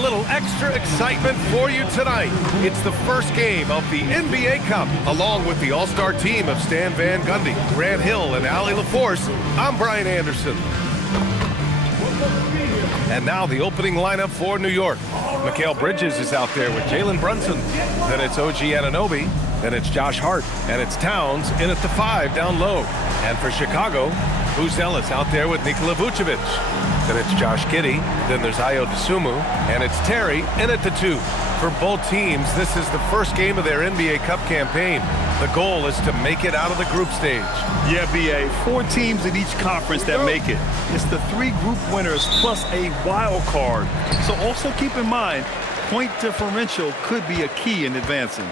little extra excitement for you tonight. It's the first game of the NBA Cup. Along with the all-star team of Stan Van Gundy, Grant Hill, and Allie LaForce, I'm Brian Anderson. And now the opening lineup for New York. Mikal Bridges is out there with Jalen Brunson. Then it's OG Anunoby. Then it's Josh Hart. And it's Towns in at the 5 down low. And for Chicago, Buzelis out there with Nikola Vučević. Then it's Josh Giddey. Then there's Ayo Dosunmu. And it's Terry in at the 2. For both teams, this is the first game of their NBA Cup campaign. The goal is to make it out of the group stage. Yeah, B.A., 4 teams in each conference that make it. It's the 3 group winners plus a wild card. So also keep in mind, point differential could be a key in advancing.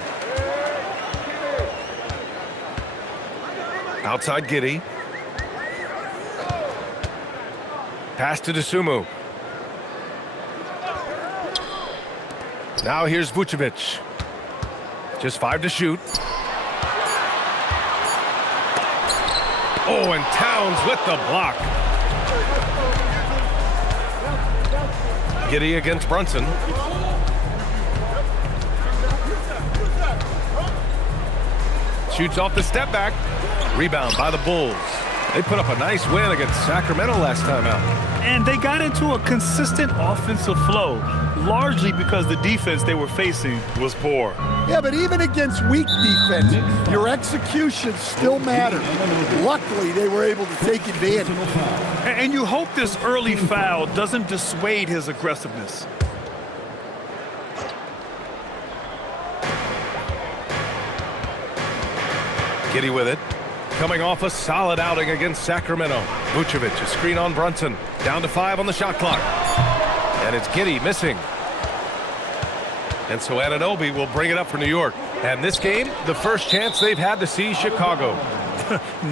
Outside Giddey. Pass to Dosunmu. Now here's Vučević. Just 5 to shoot. Oh, and Towns with the block. Giddey against Brunson. Shoots off the step back. Rebound by the Bulls. They put up a nice win against Sacramento last time out. And they got into a consistent offensive flow, largely because the defense they were facing was poor. Yeah, but even against weak defense, your execution still matters. Luckily, they were able to take advantage. And you hope this early foul doesn't dissuade his aggressiveness. Giddey with it. Coming off a solid outing against Sacramento. Vučević, a screen on Brunson. Down to 5 on the shot clock. And it's Giddey missing. And so Anunoby will bring it up for New York. And this game, the first chance they've had to see Chicago.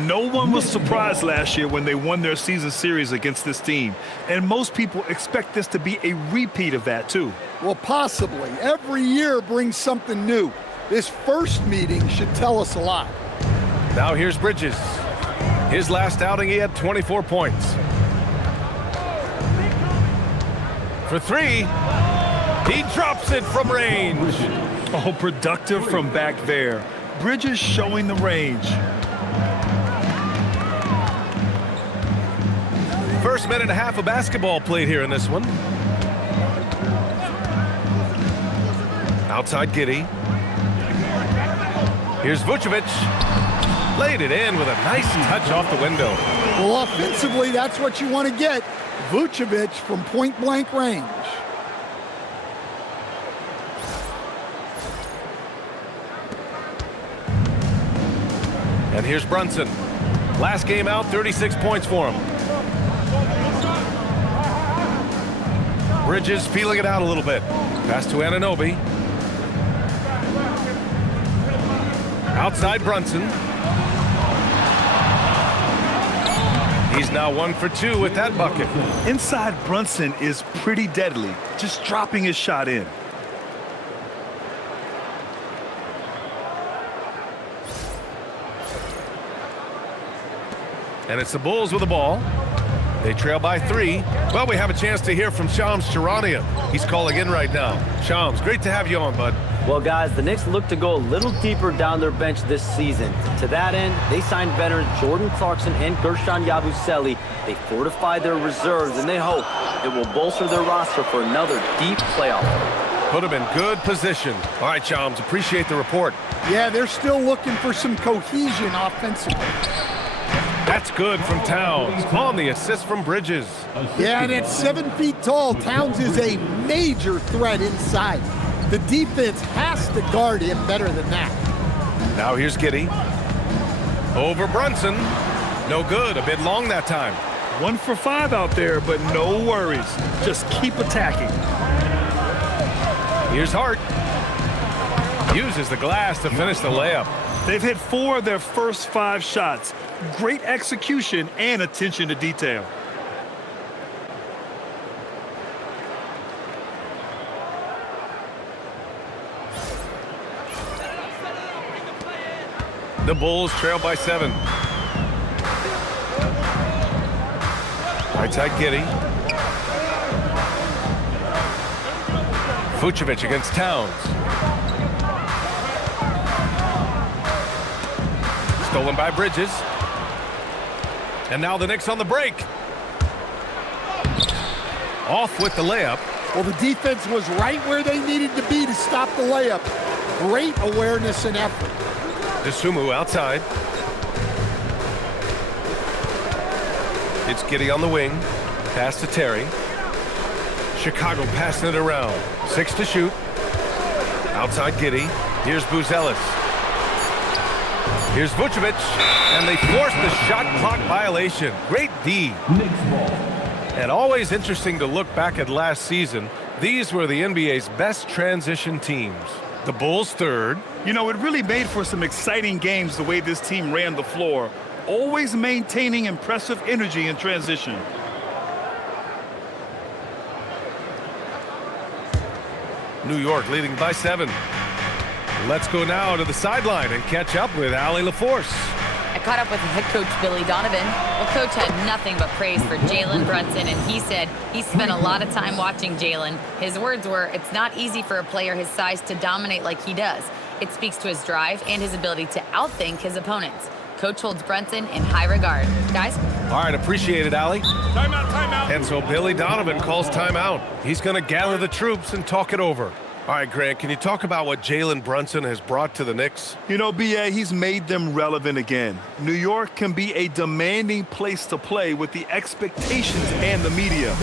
No one was surprised last year when they won their season series against this team. And most people expect this to be a repeat of that, too. Well, possibly. Every year brings something new. This first meeting should tell us a lot. Now here's Bridges. His last outing, he had 24 points. For 3, he drops it from range. Oh, productive from back there. Bridges showing the range. First minute and a half of basketball played here in this one. Outside Giddey. Here's Vučević. Laid it in with a nice touch off the window. Well, offensively, that's what you want to get. Vučević from point-blank range. And here's Brunson. Last game out, 36 points for him. Bridges feeling it out a little bit. Pass to Anunoby. Outside Brunson. He's now 1 for 2 with that bucket. Inside Brunson is pretty deadly, just dropping his shot in. And it's the Bulls with the ball. They trail by 3. Well, we have a chance to hear from Shams Charania. He's calling in right now. Shams, great to have you on, bud. Well, guys, the Knicks look to go a little deeper down their bench this season. To that end, they signed veterans Jordan Clarkson and Guerschon Yabusele. They fortified their reserves, and they hope it will bolster their roster for another deep playoff. Put them in good position. All right, Shams, appreciate the report. Yeah, they're still looking for some cohesion offensively. That's good from Towns. On the assist from Bridges. Yeah, and at 7 feet tall, Towns is a major threat inside. The defense has to guard him better than that. Now here's Giddey. Over Brunson. No good. A bit long that time. 1 for 5 out there, but no worries. Just keep attacking. Here's Hart. Uses the glass to finish the layup. They've hit 4 of their first 5 shots. Great execution and attention to detail. The Bulls trail by 7. Right side Giddey. Vučević against Towns. Stolen by Bridges. And now the Knicks on the break. Off with the layup. Well, the defense was right where they needed to be to stop the layup. Great awareness and effort. Dosunmu outside. It's Giddey on the wing. Pass to Terry. Chicago passing it around. 6 to shoot. Outside Giddey. Here's Buzelis. Here's Vučević. And they forced the shot clock violation. Great D. And always interesting to look back at last season. These were the NBA's best transition teams. The Bulls third. You know, it really made for some exciting games the way this team ran the floor, always maintaining impressive energy in transition. New York leading by 7. Let's go now to the sideline and catch up with Allie LaForce. I caught up with head coach Billy Donovan. Well, coach had nothing but praise for Jalen Brunson, and he said he spent a lot of time watching Jalen. His words were, it's not easy for a player his size to dominate like he does. It speaks to his drive and his ability to outthink his opponents. Coach holds Brunson in high regard. Guys? All right, appreciate it, Allie. Timeout, timeout. And so Billy Donovan calls timeout. He's going to gather the troops and talk it over. All right, Grant, can you talk about what Jalen Brunson has brought to the Knicks? You know, B.A., he's made them relevant again. New York can be a demanding place to play with the expectations and the media.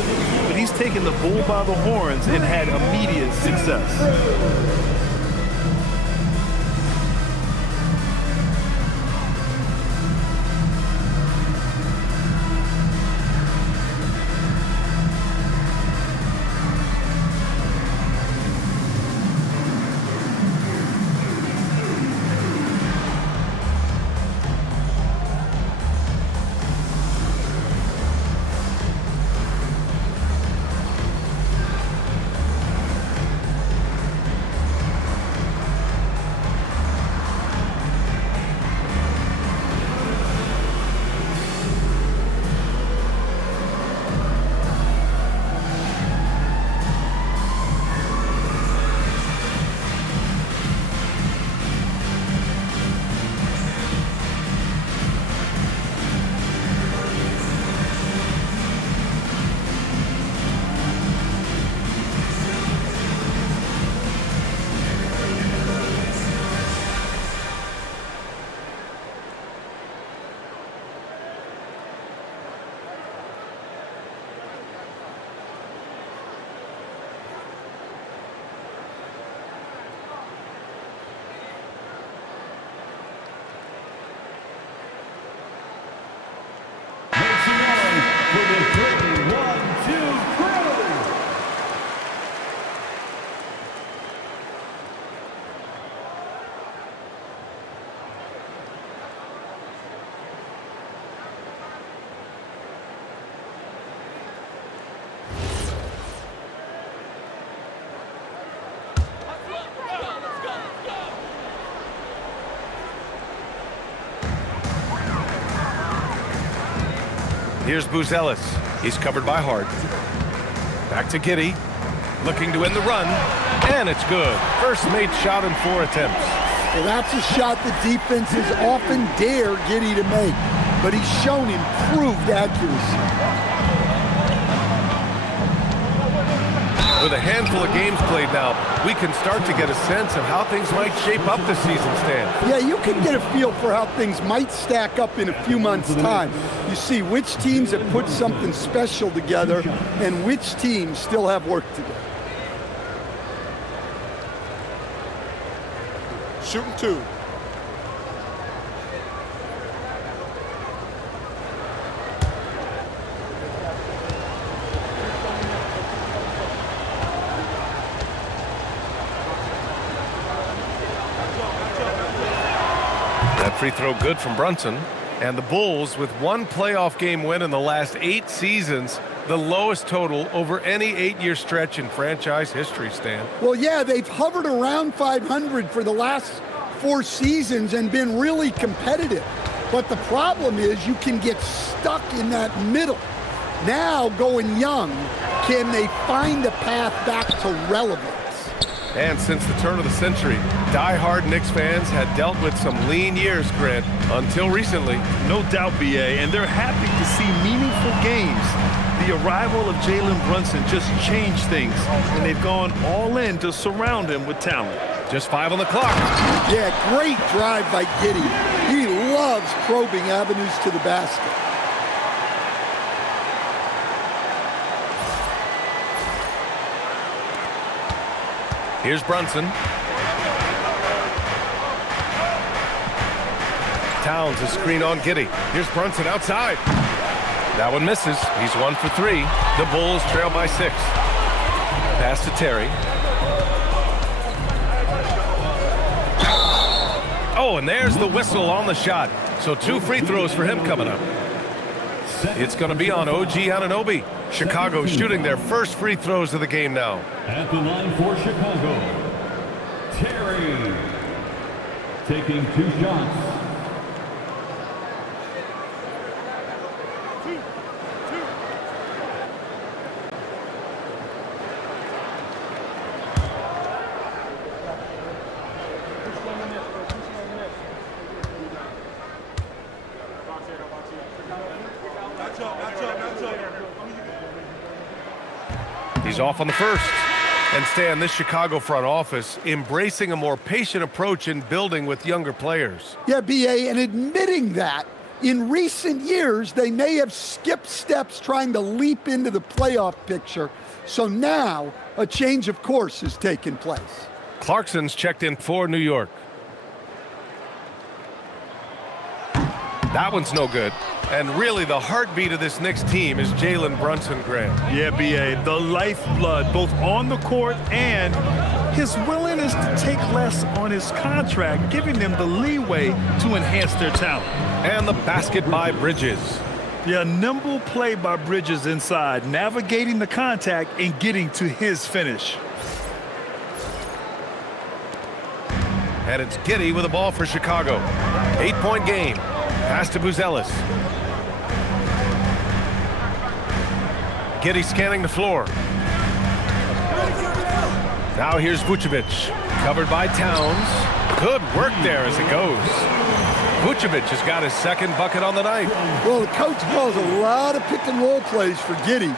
But he's taken the bull by the horns and had immediate success. Here's Buzelis. He's covered by Hart. Back to Giddey. Looking to end the run. And it's good. First made shot in 4 attempts. Well, that's a shot the defenses often dare Giddey to make, but he's shown improved accuracy. With a handful of games played now, we can start to get a sense of how things might shape up this season, Stan. Yeah, you can get a feel for how things might stack up in a few months' time. You see which teams have put something special together and which teams still have work to do. Shooting 2. That free throw good from Brunson. And the Bulls, with 1 playoff game win in the last 8 seasons, the lowest total over any 8-year stretch in franchise history, Stan. Well, yeah, they've hovered around 500 for the last 4 seasons and been really competitive. But the problem is you can get stuck in that middle. Now going young, can they find a path back to relevance? And since the turn of the century, die-hard Knicks fans had dealt with some lean years, Grant, until recently. No doubt, BA, and they're happy to see meaningful games. The arrival of Jalen Brunson just changed things, and they've gone all in to surround him with talent. Just 5 on the clock. Yeah, great drive by Giddey. He loves probing avenues to the basket. Here's Brunson. Towns is screen on Giddey. Here's Brunson outside. That one misses. He's 1 for 3. The Bulls trail by 6. Pass to Terry. Oh, and there's the whistle on the shot. So 2 free throws for him coming up. It's going to be on OG Anunoby. Chicago shooting their first free throws of the game now. At the line for Chicago, Terry taking 2 shots. He's off on the first. And Stan, this Chicago front office embracing a more patient approach in building with younger players. Yeah, BA, and admitting that in recent years, they may have skipped steps trying to leap into the playoff picture. So now a change of course has taken place. Clarkson's checked in for New York. That one's no good. And really the heartbeat of this Knicks team is Jalen Brunson, Grant. Yeah, BA, the lifeblood, both on the court and his willingness to take less on his contract, giving them the leeway to enhance their talent. And the basket by Bridges. Yeah, nimble play by Bridges inside, navigating the contact and getting to his finish. And it's Giddey with the ball for Chicago. 8-point game. Pass to Buzelis. Giddey scanning the floor. Now here's Vučević. Covered by Towns. Good work there as it goes. Vučević has got his second bucket on the night. Well, the coach calls a lot of pick-and-roll plays for Giddey.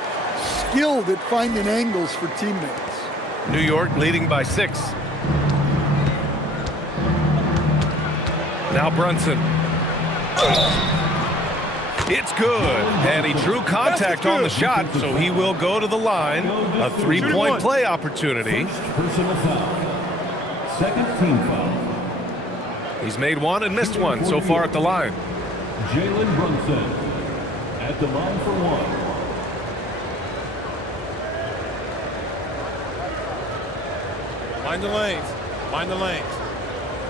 Skilled at finding angles for teammates. New York leading by 6. Now Brunson. It's good, and he drew contact on the shot, so he will go to the line. A 3-point play opportunity. Personal foul. Second team foul. He's made 1 and missed 1 so far at the line. Jalen Brunson at the line for 1. Mind the lanes. Mind the lanes.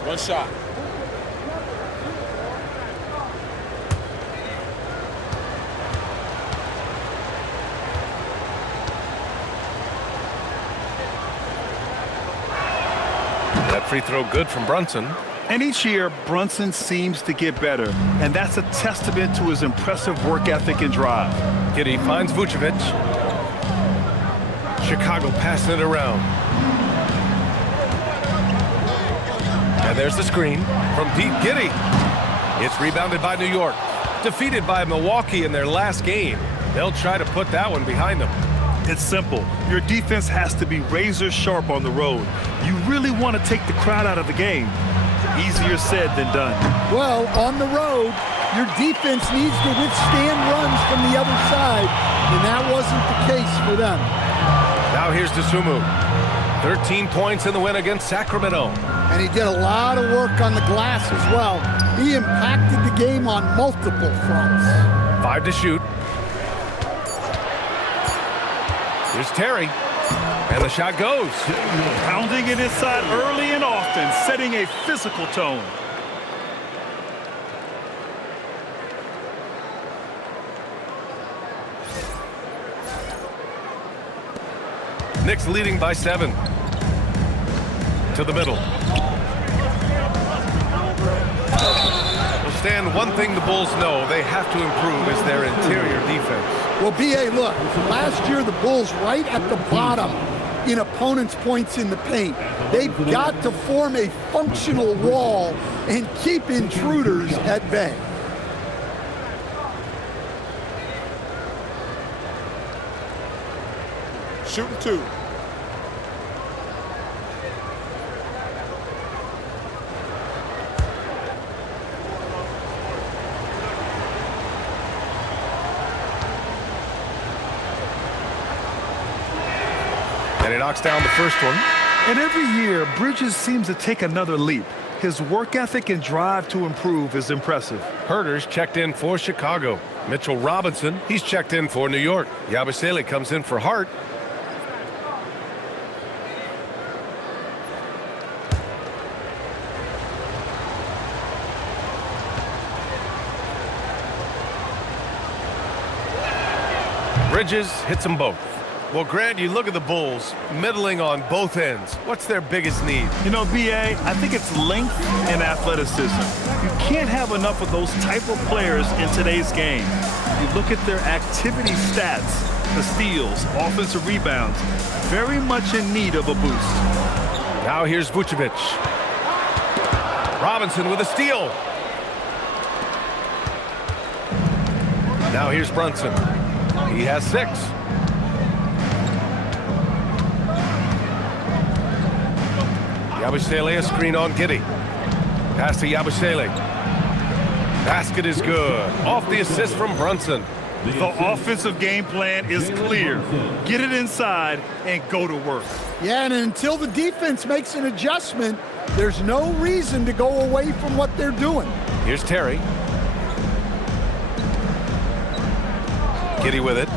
1 shot. That free throw good from Brunson. And each year, Brunson seems to get better, and that's a testament to his impressive work ethic and drive. Giddey finds Vučević. Chicago passing it around. And there's the screen from deep. Giddey. It's rebounded by New York. Defeated by Milwaukee in their last game. They'll try to put that one behind them. It's simple. Your defense has to be razor sharp on the road. You really want to take the crowd out of the game. Easier said than done. Well, on the road, your defense needs to withstand runs from the other side, and that wasn't the case for them. Now here's Dosunmu. 13 points in the win against Sacramento. And he did a lot of work on the glass as well. He impacted the game on multiple fronts. 5 to shoot. Here's Terry. And the shot goes. Pounding it inside early and often, setting a physical tone. Knicks leading by 7. To the middle. They'll Stan, one thing the Bulls know they have to improve is their interior defense. Well, B.A., look, last year the Bulls right at the bottom in opponents' points in the paint. They've got to form a functional wall and keep intruders at bay. Shooting 2. And he knocks down the first one. And every year, Bridges seems to take another leap. His work ethic and drive to improve is impressive. Herter's checked in for Chicago. Mitchell Robinson, he's checked in for New York. Yabusele comes in for Hart. Bridges hits them both. Well, Grant, you look at the Bulls, middling on both ends. What's their biggest need? You know, B.A., I think it's length and athleticism. You can't have enough of those type of players in today's game. You look at their activity stats, the steals, offensive rebounds, very much in need of a boost. Now here's Vučević. Robinson with a steal. Now here's Brunson. He has 6. Yabusele, a screen on Giddey. Pass to Yabusele. Basket is good. Off the assist from Brunson. The offensive game plan is clear. Get it inside and go to work. Yeah, and until the defense makes an adjustment, there's no reason to go away from what they're doing. Here's Terry. Giddey with it.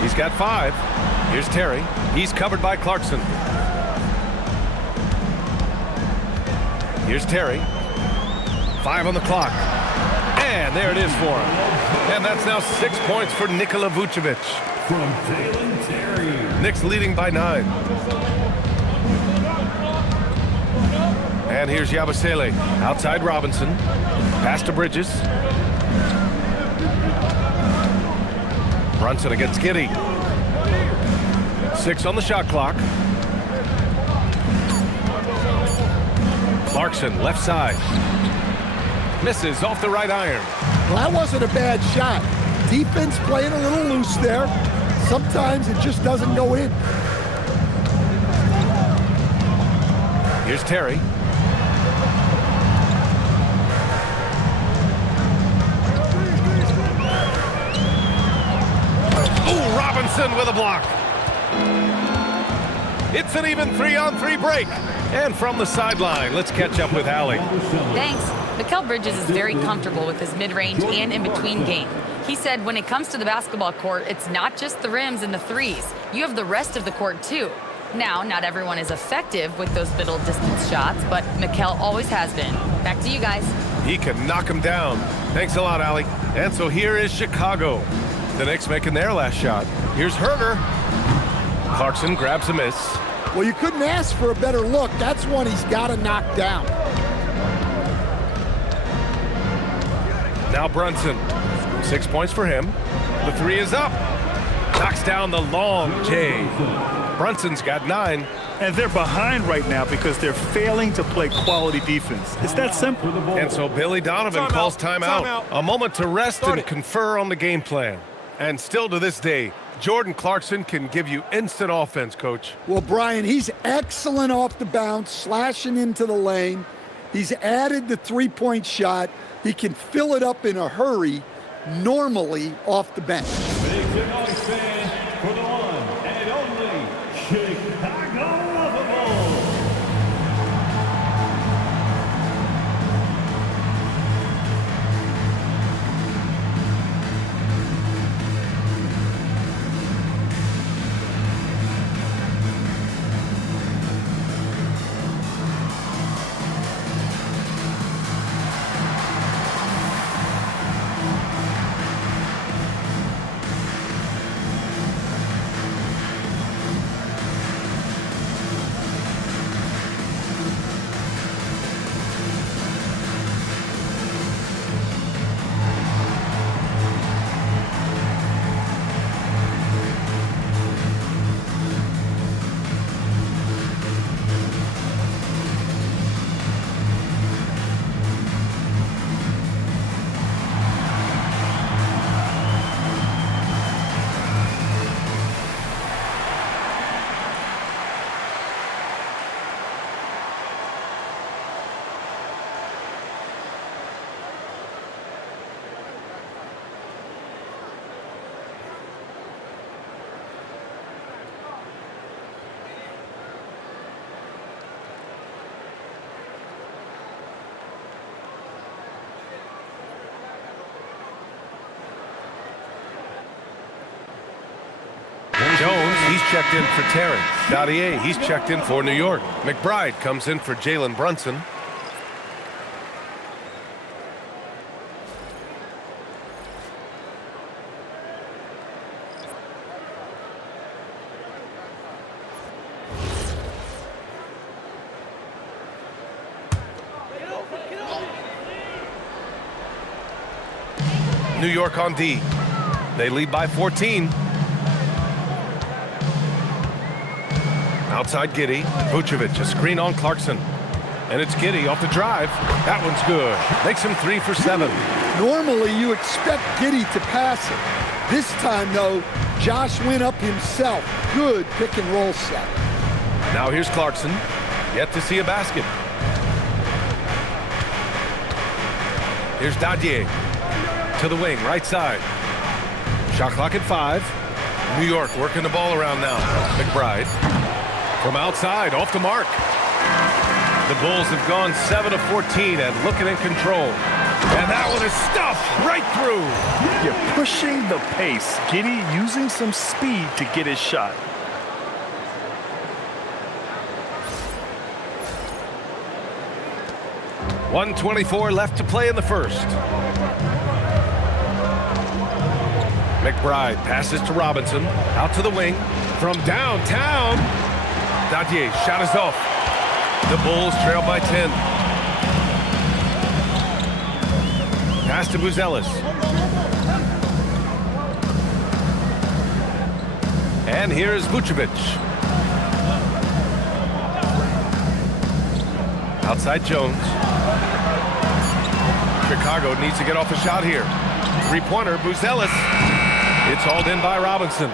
He's got 5. Here's Terry. He's covered by Clarkson. Here's Terry. 5 on the clock. And there it is for him. And that's now 6 points for Nikola Vučević. From Jalen Terry. Knicks leading by 9. And here's Yabusele. Outside Robinson. Pass to Bridges. Brunson against Giddey. 6 on the shot clock. Clarkson, left side. Misses off the right iron. Well, that wasn't a bad shot. Defense playing a little loose there. Sometimes it just doesn't go in. Here's Terry. Ooh, Robinson with a block. It's an even 3-on-3 break. And from the sideline, let's catch up with Allie. Thanks. Mikal Bridges is very comfortable with his mid-range and in-between game. He said when it comes to the basketball court, it's not just the rims and the threes. You have the rest of the court, too. Now, not everyone is effective with those middle distance shots, but Mikal always has been. Back to you guys. He can knock him down. Thanks a lot, Allie. And so here is Chicago. The Knicks making their last shot. Here's Herter. Clarkson grabs a miss. Well, you couldn't ask for a better look. That's one he's got to knock down. Now Brunson. 6 points for him. The 3 is up. Knocks down the long J. Brunson's got 9. And they're behind right now because they're failing to play quality defense. It's that simple. And so Billy Donovan calls timeout. A moment to rest and confer on the game plan. And still to this day, Jordan Clarkson can give you instant offense, Coach. Well, Brian, he's excellent off the bounce, slashing into the lane. He's added the three-point shot. He can fill it up in a hurry, normally off the bench. Make some noise, fans, for the one and only Chicago Bulls. checked in for Terrence. Dadier, he's checked in for New York. McBride comes in for Jalen Brunson. New York on D. They lead by 14. Outside Giddey. Vučević, a screen on Clarkson. And it's Giddey off the drive. That one's good. Makes him 3 for 7. Normally, you expect Giddey to pass it. This time, though, Josh went up himself. Good pick and roll set. Now here's Clarkson. Yet to see a basket. Here's Dadier. To the wing, right side. Shot clock at 5. New York working the ball around now. McBride. From outside, off the mark. The Bulls have gone 7 of 14 and looking in control. And that one is stuffed right through. You're pushing the pace. Giddey using some speed to get his shot. .124 left to play in the first. McBride passes to Robinson. Out to the wing. From downtown. Dadier, shot is off. The Bulls trail by 10. Pass to Buzelis. And here's Vučević. Outside Jones. Chicago needs to get off a shot here. Three-pointer, Buzelis. It's hauled in by Robinson.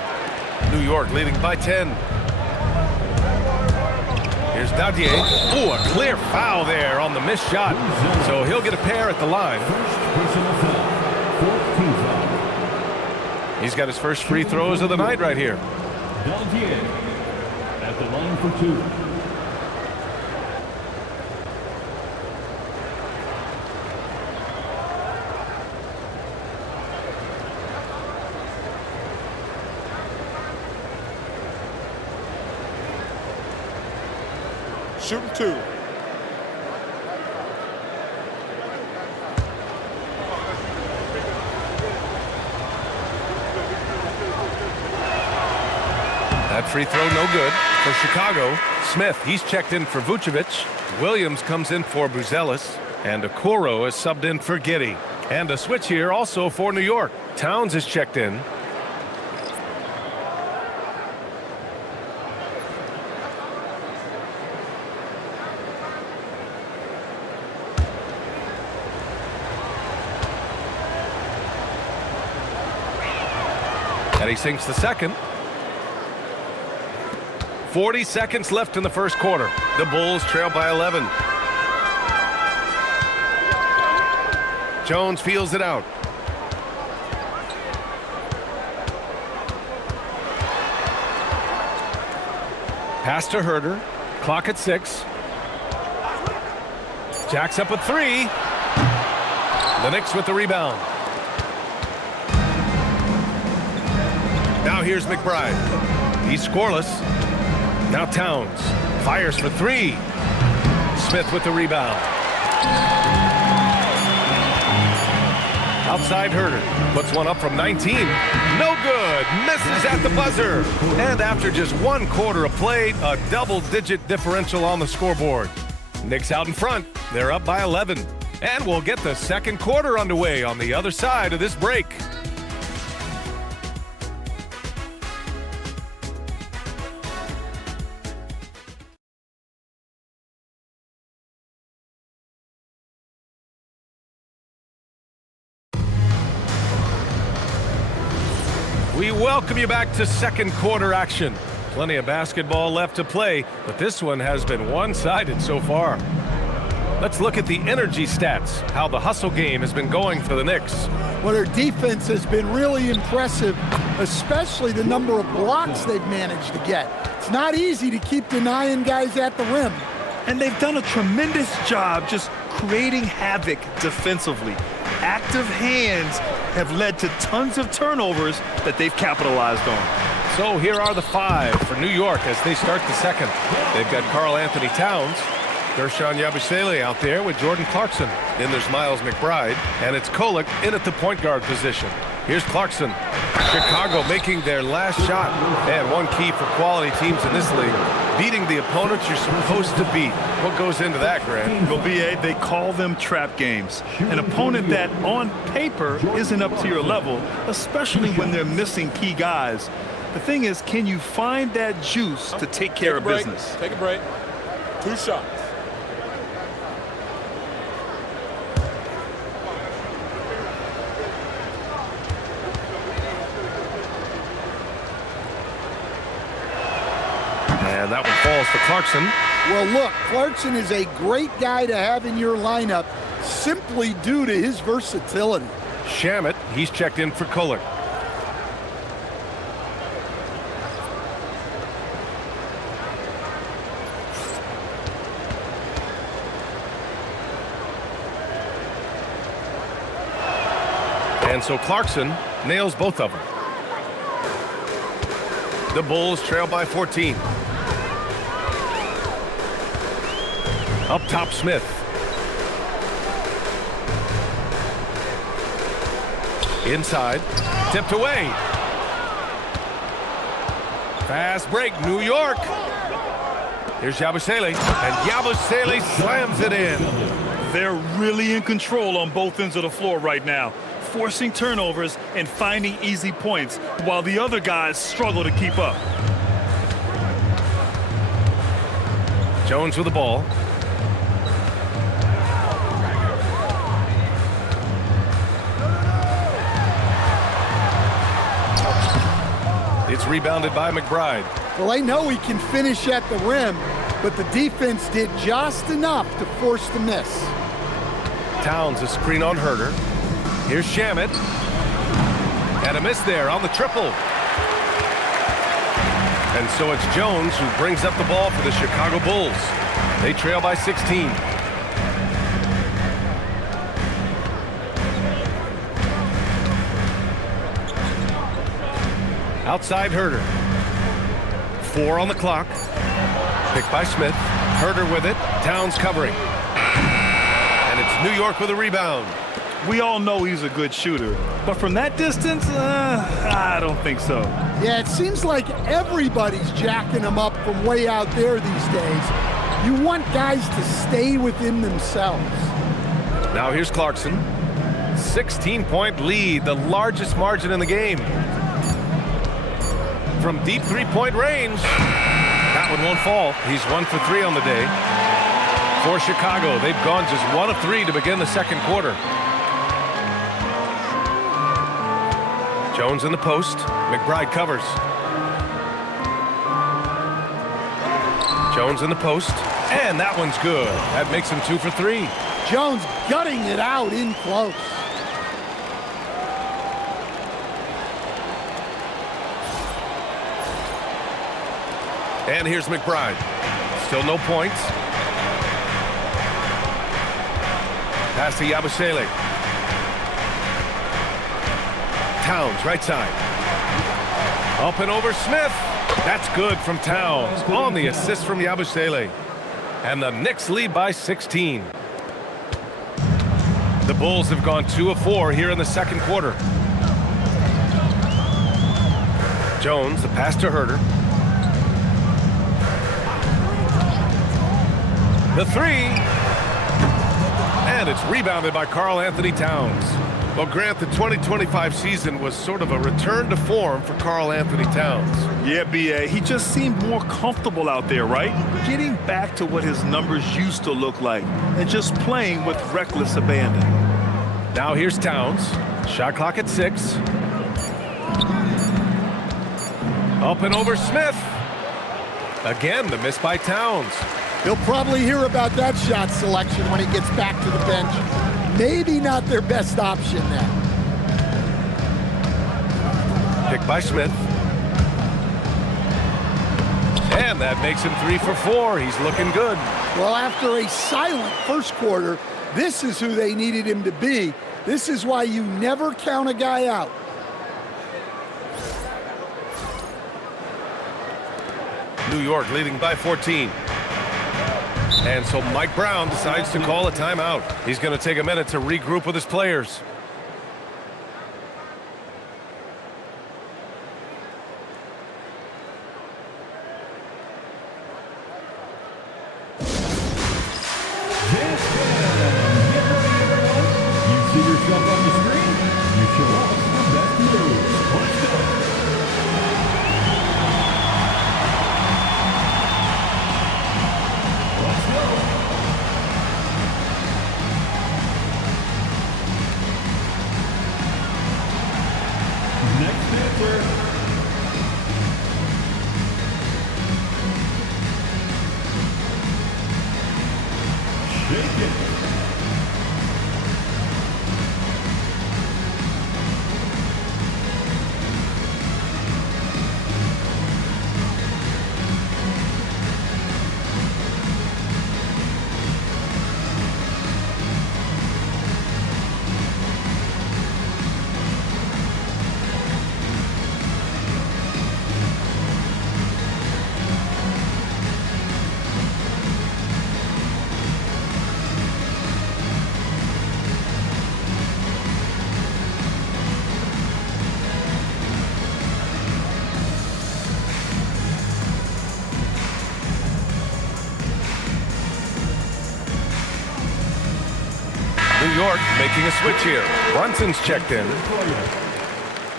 New York leading by 10. Here's Dadier. Oh, a clear foul there on the missed shot. So he'll get a pair at the line. He's got his first free throws of the night right here. Dadier at the line for 2. Shooting 2. That free throw no good for Chicago. Smith, he's checked in for Vučević. Williams comes in for Buzelis. And Okoro is subbed in for Giddey. And a switch here also for New York. Towns is checked in. And he sinks the second. 40 seconds left in the first quarter. The Bulls trail by 11. Jones feels it out. Pass to Herter. Clock at 6. Jacks up a 3. The Knicks with the rebound. Now here's McBride. He's scoreless. Now Towns fires for 3. Smith with the rebound. Outside Herter puts one up from 19. No good. Misses at the buzzer. And after just 1 quarter of play, a double-digit differential on the scoreboard. Knicks out in front. They're up by 11. And we'll get the second quarter underway on the other side of this break. We welcome you back to second quarter action. Plenty of basketball left to play, but this one has been one-sided so far. Let's look at the energy stats, how the hustle game has been going for the Knicks. Well, their defense has been really impressive, especially the number of blocks they've managed to get. It's not easy to keep denying guys at the rim. And they've done a tremendous job just creating havoc defensively. Active hands have led to tons of turnovers that they've capitalized on. So So here are the 5 for New York as they start the second. They've got Karl-Anthony Towns, Guerschon Yabusele out there with Jordan Clarkson. Then there's Miles McBride, and it's Kolek in at the point guard position. Here's Clarkson. Chicago making their last shot. And one key for quality teams in this league, beating the opponents you're supposed to beat. What goes into that, Grant? Well, BA, they call them trap games. An opponent that on paper isn't up to your level, especially when they're missing key guys. The thing is, can you find that juice to take care of business? Take a break. 2 shots. And that one falls for Clarkson. Well, look, Clarkson is a great guy to have in your lineup simply due to his versatility. Shamet, he's checked in for Kolek. And so Clarkson nails both of them. The Bulls trail by 14. Up top, Smith. Inside, tipped away. Fast break, New York. Here's Yabusele, and Yabusele slams it in. They're really in control on both ends of the floor right now, forcing turnovers and finding easy points while the other guys struggle to keep up. Jones with the ball. It's rebounded by McBride. Well, they know he can finish at the rim, but the defense did just enough to force the miss. Towns a screen on Herter. Here's Shamet. And a miss there on the triple. And so it's Jones who brings up the ball for the Chicago Bulls. They trail by 16. Outside Herter. 4 on the clock. Picked by Smith. Herter with it. Towns covering. And it's New York with a rebound. We all know he's a good shooter, but from that distance, I don't think so. Yeah, it seems like everybody's jacking him up from way out there these days. You want guys to stay within themselves. Now here's Clarkson. 16-point lead, the largest margin in the game. From deep three-point range. That one won't fall. He's 1 for 3 on the day. For Chicago, they've gone just 1 of 3 to begin the second quarter. Jones in the post. McBride covers. Jones in the post. And that one's good. That makes him 2 for 3. Jones gutting it out in close. And here's McBride. Still no points. Pass to Yabusele. Towns, right side. Up and over Smith. That's good from Towns. On the assist from Yabusele. And the Knicks lead by 16. The Bulls have gone 2 of 4 here in the second quarter. Jones, the pass to Herter. The 3. And it's rebounded by Karl-Anthony Towns. Well, Grant, the 2025 season was sort of a return to form for Karl-Anthony Towns. Yeah, BA, he just seemed more comfortable out there, right? Getting back to what his numbers used to look like and just playing with reckless abandon. Now here's Towns. Shot clock at 6. Up and over Smith. Again, the miss by Towns. He'll probably hear about that shot selection when he gets back to the bench. Maybe not their best option now. Picked by Smith. And that makes him 3 for 4. He's looking good. Well, after a silent first quarter, this is who they needed him to be. This is why you never count a guy out. New York leading by 14. And so Mike Brown decides to call a timeout. He's going to take a minute to regroup with his players. New York making a switch here. Brunson's checked in.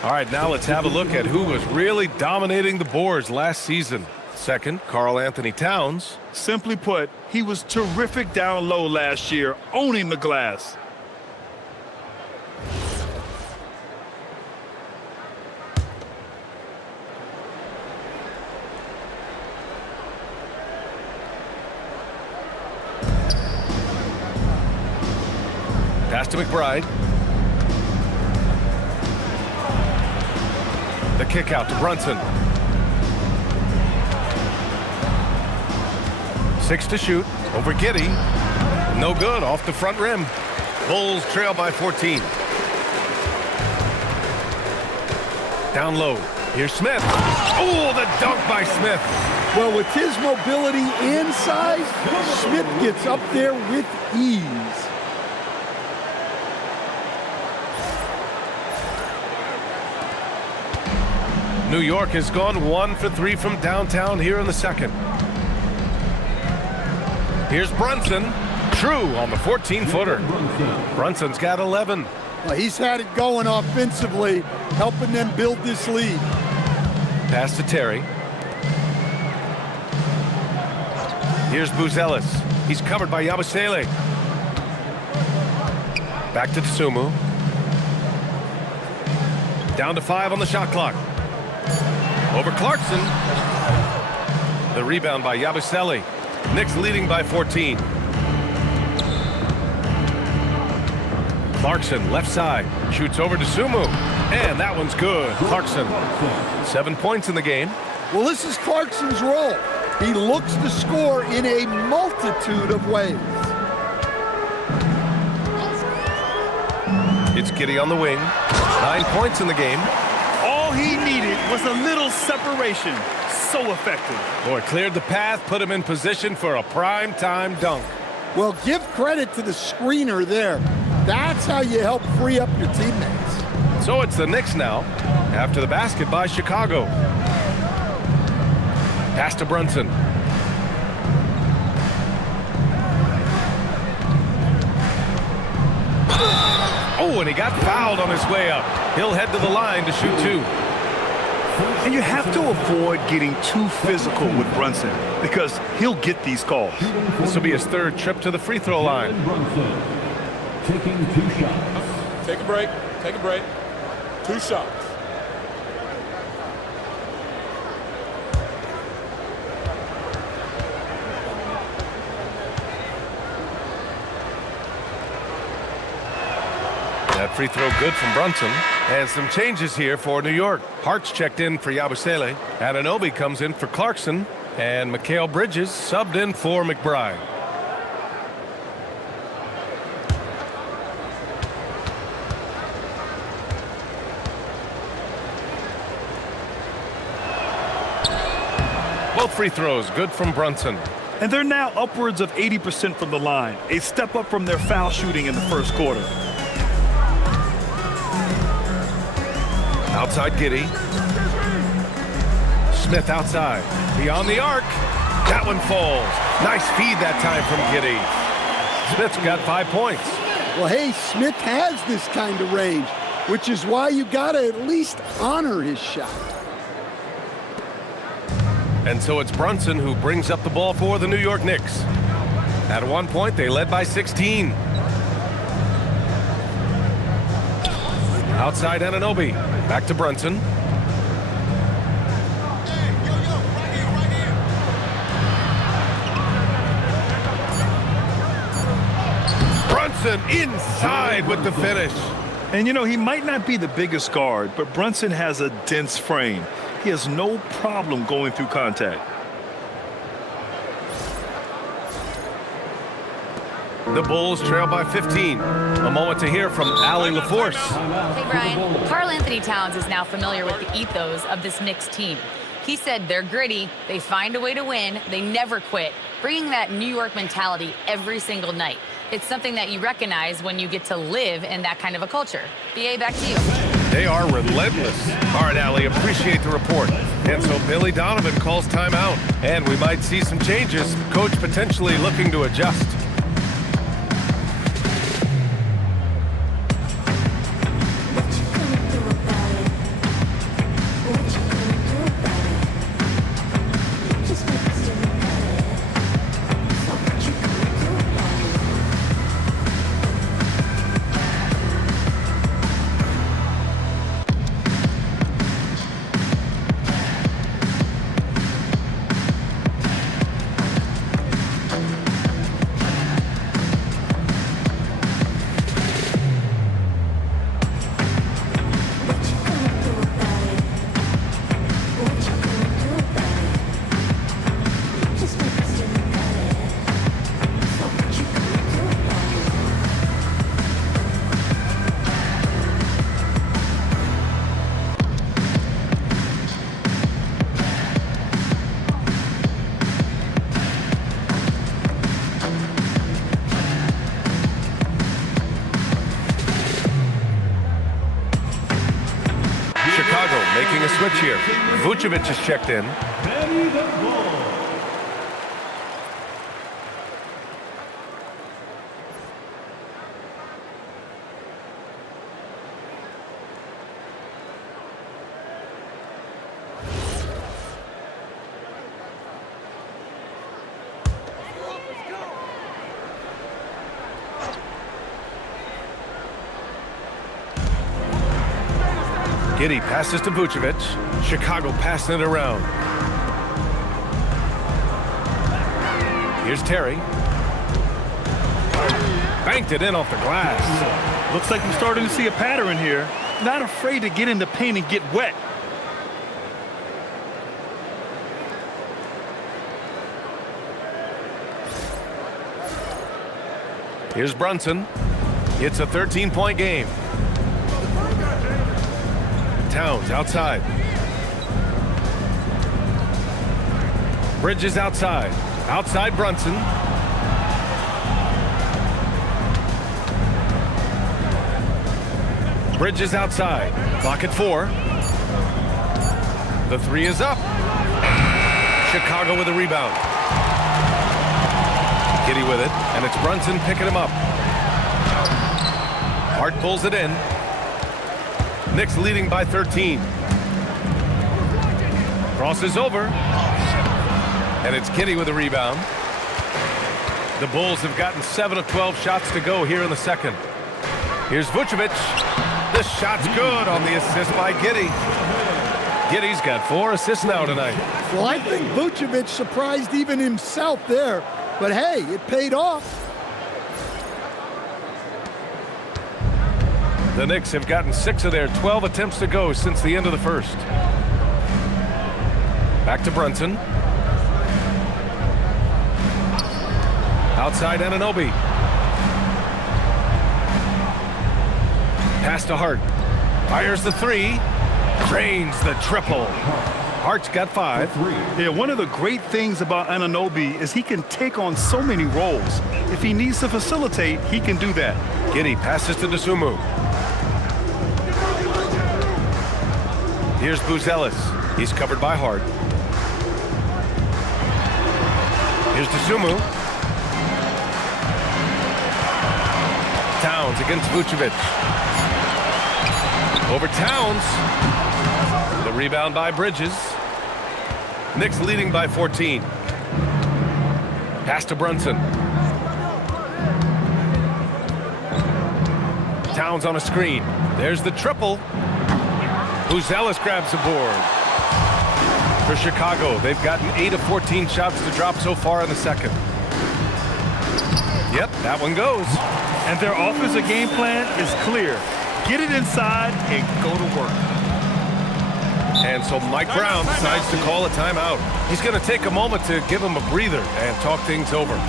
All right, now let's have a look at who was really dominating the boards last season. Second, Karl-Anthony Towns. Simply put, he was terrific down low last year, owning the glass. Pass to McBride. The kick out to Brunson. 6 to shoot. Over Giddey. No good. Off the front rim. Bulls trail by 14. Down low. Here's Smith. Oh, the dunk by Smith. Well, with his mobility and size, Smith gets up there with ease. New York has gone 1 for 3 from downtown here in the second. Here's Brunson. True on the 14-footer. Brunson's got 11. Well, he's had it going offensively, helping them build this lead. Pass to Terry. Here's Buzelis. He's covered by Yabusele. Back to Tsumu. Down to 5 on the shot clock. Over Clarkson. The rebound by Yabusele. Knicks leading by 14. Clarkson, left side. Shoots over to Tsumu. And that one's good. Clarkson. 7 points in the game. Well, this is Clarkson's role. He looks to score in a multitude of ways. It's Giddey on the wing. 9 points in the game. All he needed was a little separation. So effective. Boy, cleared the path, put him in position for a prime-time dunk. Well, give credit to the screener there. That's how you help free up your teammates. So it's the Knicks now, after the basket by Chicago. Pass to Brunson. Oh, and he got fouled on his way up. He'll head to the line to shoot 2. And you have to avoid getting too physical with Brunson because he'll get these calls. This will be his 3rd trip to the free throw line. Taking 2 shots. Take a break. Take a break. 2 shots. That free throw good from Brunson. And some changes here for New York. Hart's checked in for Yabusele. Anunoby comes in for Clarkson. And Mikal Bridges subbed in for McBride. Both free throws good from Brunson. And they're now upwards of 80% from the line, a step up from their foul shooting in the first quarter. Outside Giddey. Smith outside. Beyond the arc. That one falls. Nice feed that time from Giddey. Smith's got 5 points. Well, hey, Smith has this kind of range, which is why you got to at least honor his shot. And so it's Brunson who brings up the ball for the New York Knicks. At one point, they led by 16. Outside Anunoby. Back to Brunson. Brunson inside with the finish. And you know, he might not be the biggest guard, but Brunson has a dense frame. He has no problem going through contact. The Bulls trail by 15. A moment to hear from Allie LaForce. Hey, Brian. Karl-Anthony Towns is now familiar with the ethos of this Knicks team. He said they're gritty, they find a way to win, they never quit, bringing that New York mentality every single night. It's something that you recognize when you get to live in that kind of a culture. BA, back to you. They are relentless. All right, Allie, appreciate the report. And so Billy Donovan calls timeout. And we might see some changes. Coach potentially looking to adjust. Making a switch here. Vučević is checked in. Giddey passes to Vučević. Chicago passing it around. Here's Terry. Banked it in off the glass. Looks like we're starting to see a pattern here. Not afraid to get in the paint and get wet. Here's Brunson. It's a 13-point game. Towns outside. Bridges outside. Outside Brunson. Bridges outside. Clock at 4. The 3 is up. Chicago with a rebound. Giddey with it, and it's Brunson picking him up. Hart pulls it in. Knicks leading by 13. Crosses over. And it's Giddey with a rebound. The Bulls have gotten 7 of 12 shots to go here in the second. Here's Vučević. This shot's good on the assist by Giddey. Giddey's got 4 assists now tonight. Well, I think Vučević surprised even himself there. But hey, it paid off. The Knicks have gotten 6 of their 12 attempts to go since the end of the first. Back to Brunson. Outside Anunoby. Pass to Hart. Fires the 3. Drains the triple. Hart's got 5. Yeah, one of the great things about Anunoby is he can take on so many roles. If he needs to facilitate, he can do that. Giddey passes to Dosunmu. Here's Buzelis. He's covered by Hart. Here's Dosunmu. Towns against Vučević. Over Towns. The rebound by Bridges. Knicks leading by 14. Pass to Brunson. Towns on a screen. There's the triple. Buzelis grabs the board. For Chicago, they've gotten 8 of 14 shots to drop so far in the second. Yep, that one goes. And their offensive game plan is clear. Get it inside and go to work. And so Mike Brown decides to call a timeout. He's going to take a moment to give him a breather and talk things over.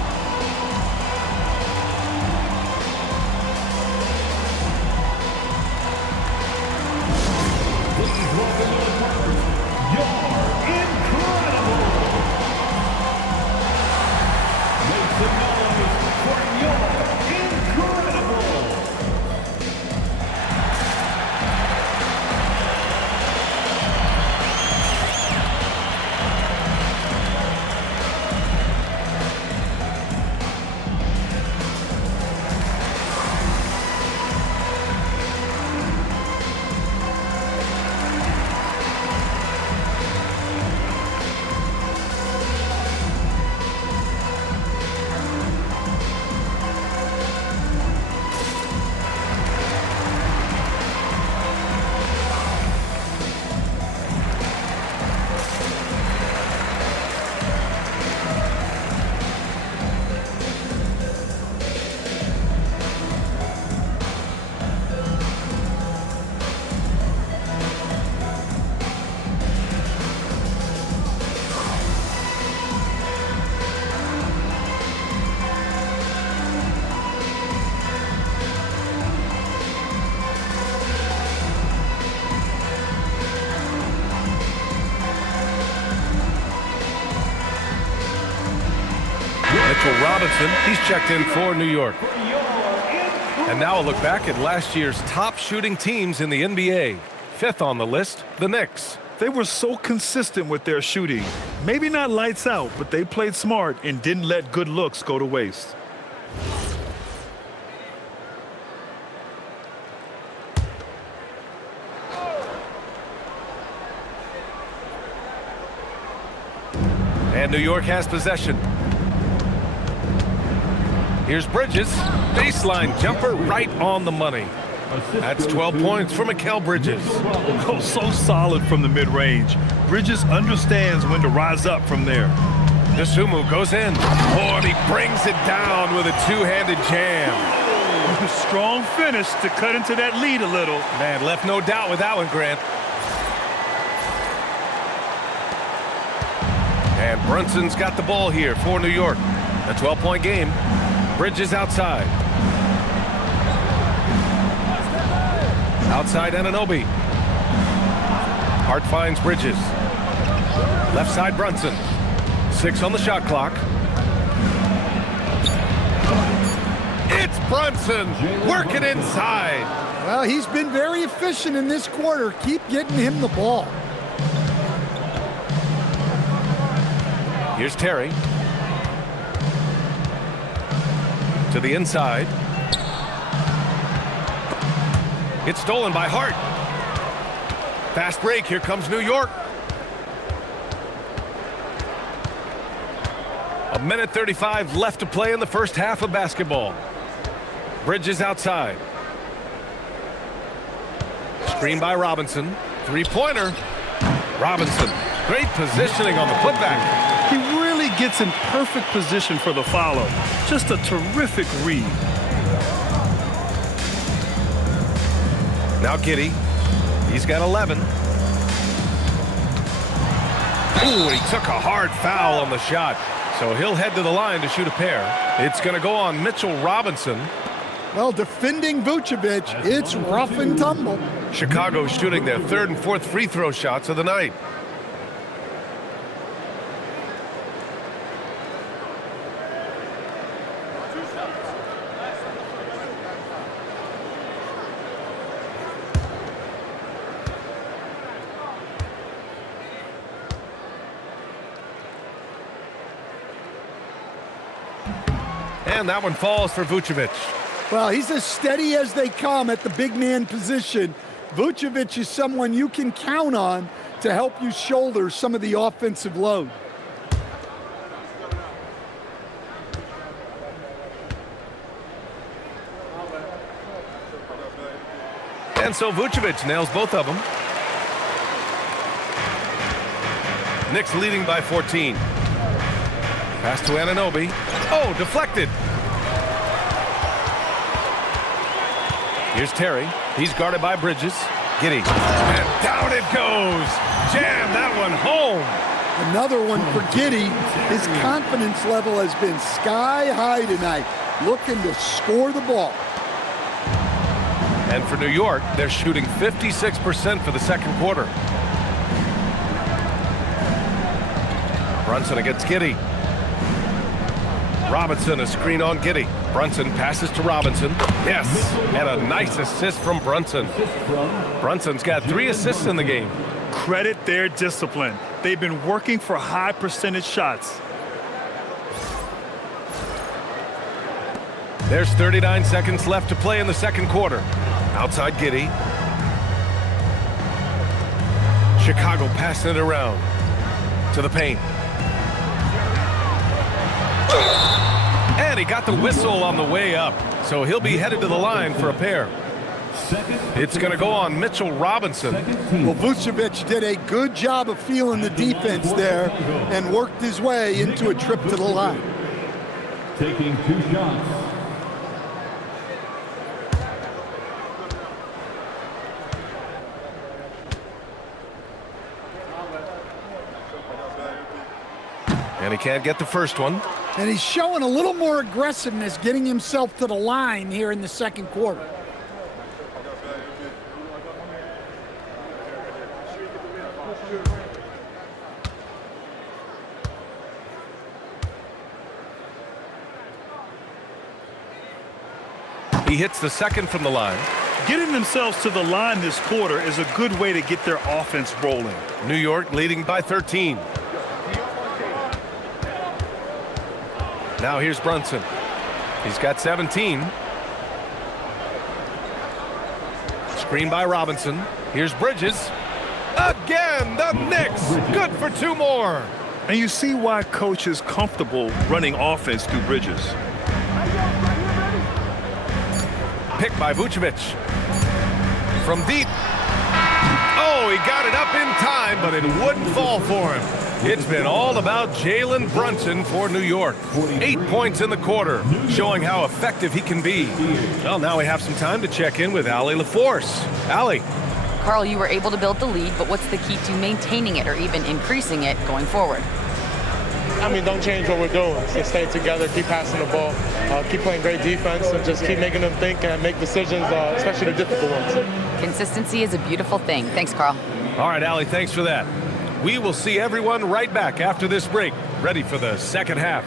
Robinson, he's checked in for New York. And now a look back at last year's top shooting teams in the NBA. 5th on the list, the Knicks. They were so consistent with their shooting. Maybe not lights out, but they played smart and didn't let good looks go to waste. And New York has possession. Here's Bridges. Baseline jumper right on the money. That's 12 points for Mikal Bridges. Oh, so solid from the mid-range. Bridges understands when to rise up from there. Dosunmu goes in. Oh, and he brings it down with a two-handed jam. Strong finish to cut into that lead a little. Man, left no doubt with that one, Grant. And Brunson's got the ball here for New York. A 12-point game. Bridges outside. Outside Anunoby. Hart finds Bridges. Left side Brunson. 6 on the shot clock. It's Brunson working inside. Well, he's been very efficient in this quarter. Keep getting him the ball. Here's Terry. To the inside. It's stolen by Hart. Fast break. Here comes New York. 1:35 left to play in the first half of basketball. Bridges outside. Screen by Robinson. Three-pointer. Robinson. Great positioning on the putback. He really gets in perfect position for the follow. Just a terrific read. Now Giddey. He's got 11. Ooh, he took a hard foul on the shot. So he'll head to the line to shoot a pair. It's going to go on Mitchell Robinson. Well, defending Vučević, it's rough and tumble. Chicago shooting their 3rd and 4th free throw shots of the night. And that one falls for Vučević. Well, he's as steady as they come at the big man position. Vučević is someone you can count on to help you shoulder some of the offensive load. And so Vučević nails both of them. Knicks leading by 14. Pass to Anunoby. Oh, deflected. Here's Terry. He's guarded by Bridges. Giddey. And down it goes. Jam that one home. Another one for Giddey. His confidence level has been sky high tonight, looking to score the ball. And for New York, they're shooting 56% for the second quarter. Brunson against Giddey. Robinson, a screen on Giddey. Brunson passes to Robinson. Yes, and a nice assist from Brunson. Brunson's got 3 assists in the game. Credit their discipline. They've been working for high percentage shots. There's 39 seconds left to play in the second quarter. Outside Giddey. Chicago passing it around to the paint. And he got the whistle on the way up, so he'll be headed to the line for a pair. It's going to go on Mitchell Robinson. Well, Vučević did a good job of feeling the defense there and worked his way into a trip to the line. Taking 2 shots. And he can't get the first one. And he's showing a little more aggressiveness, getting himself to the line here in the second quarter. He hits the second from the line. Getting themselves to the line this quarter is a good way to get their offense rolling. New York leading by 13. Now here's Brunson. He's got 17. Screen by Robinson. Here's Bridges. Again, the Knicks. Good for 2 more. And you see why coach is comfortable running offense through Bridges. Picked by Vučević. From deep. Oh, he got it up in time, but it wouldn't fall for him. It's been all about Jalen Brunson for New York. 8 points in the quarter, showing how effective he can be. Well, now we have some time to check in with Allie LaForce. Allie. Karl, you were able to build the lead, but what's the key to maintaining it or even increasing it going forward? I mean, don't change what we're doing. Just stay together, keep passing the ball, keep playing great defense, and just keep making them think and make decisions, especially the difficult ones. Consistency is a beautiful thing. Thanks, Karl. All right, Allie, thanks for that. We will see everyone right back after this break, ready for the second half.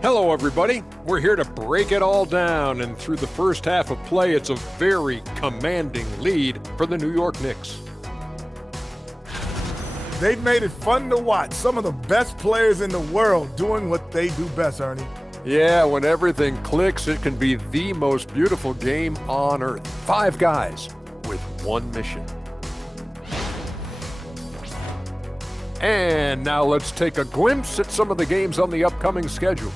Hello, everybody. We're here to break it all down, and through the first half of play, it's a very commanding lead for the New York Knicks. They've made it fun to watch. Some of the best players in the world doing what they do best, Ernie. Yeah, when everything clicks, it can be the most beautiful game on earth. 5 guys with one mission. And now let's take a glimpse at some of the games on the upcoming schedule.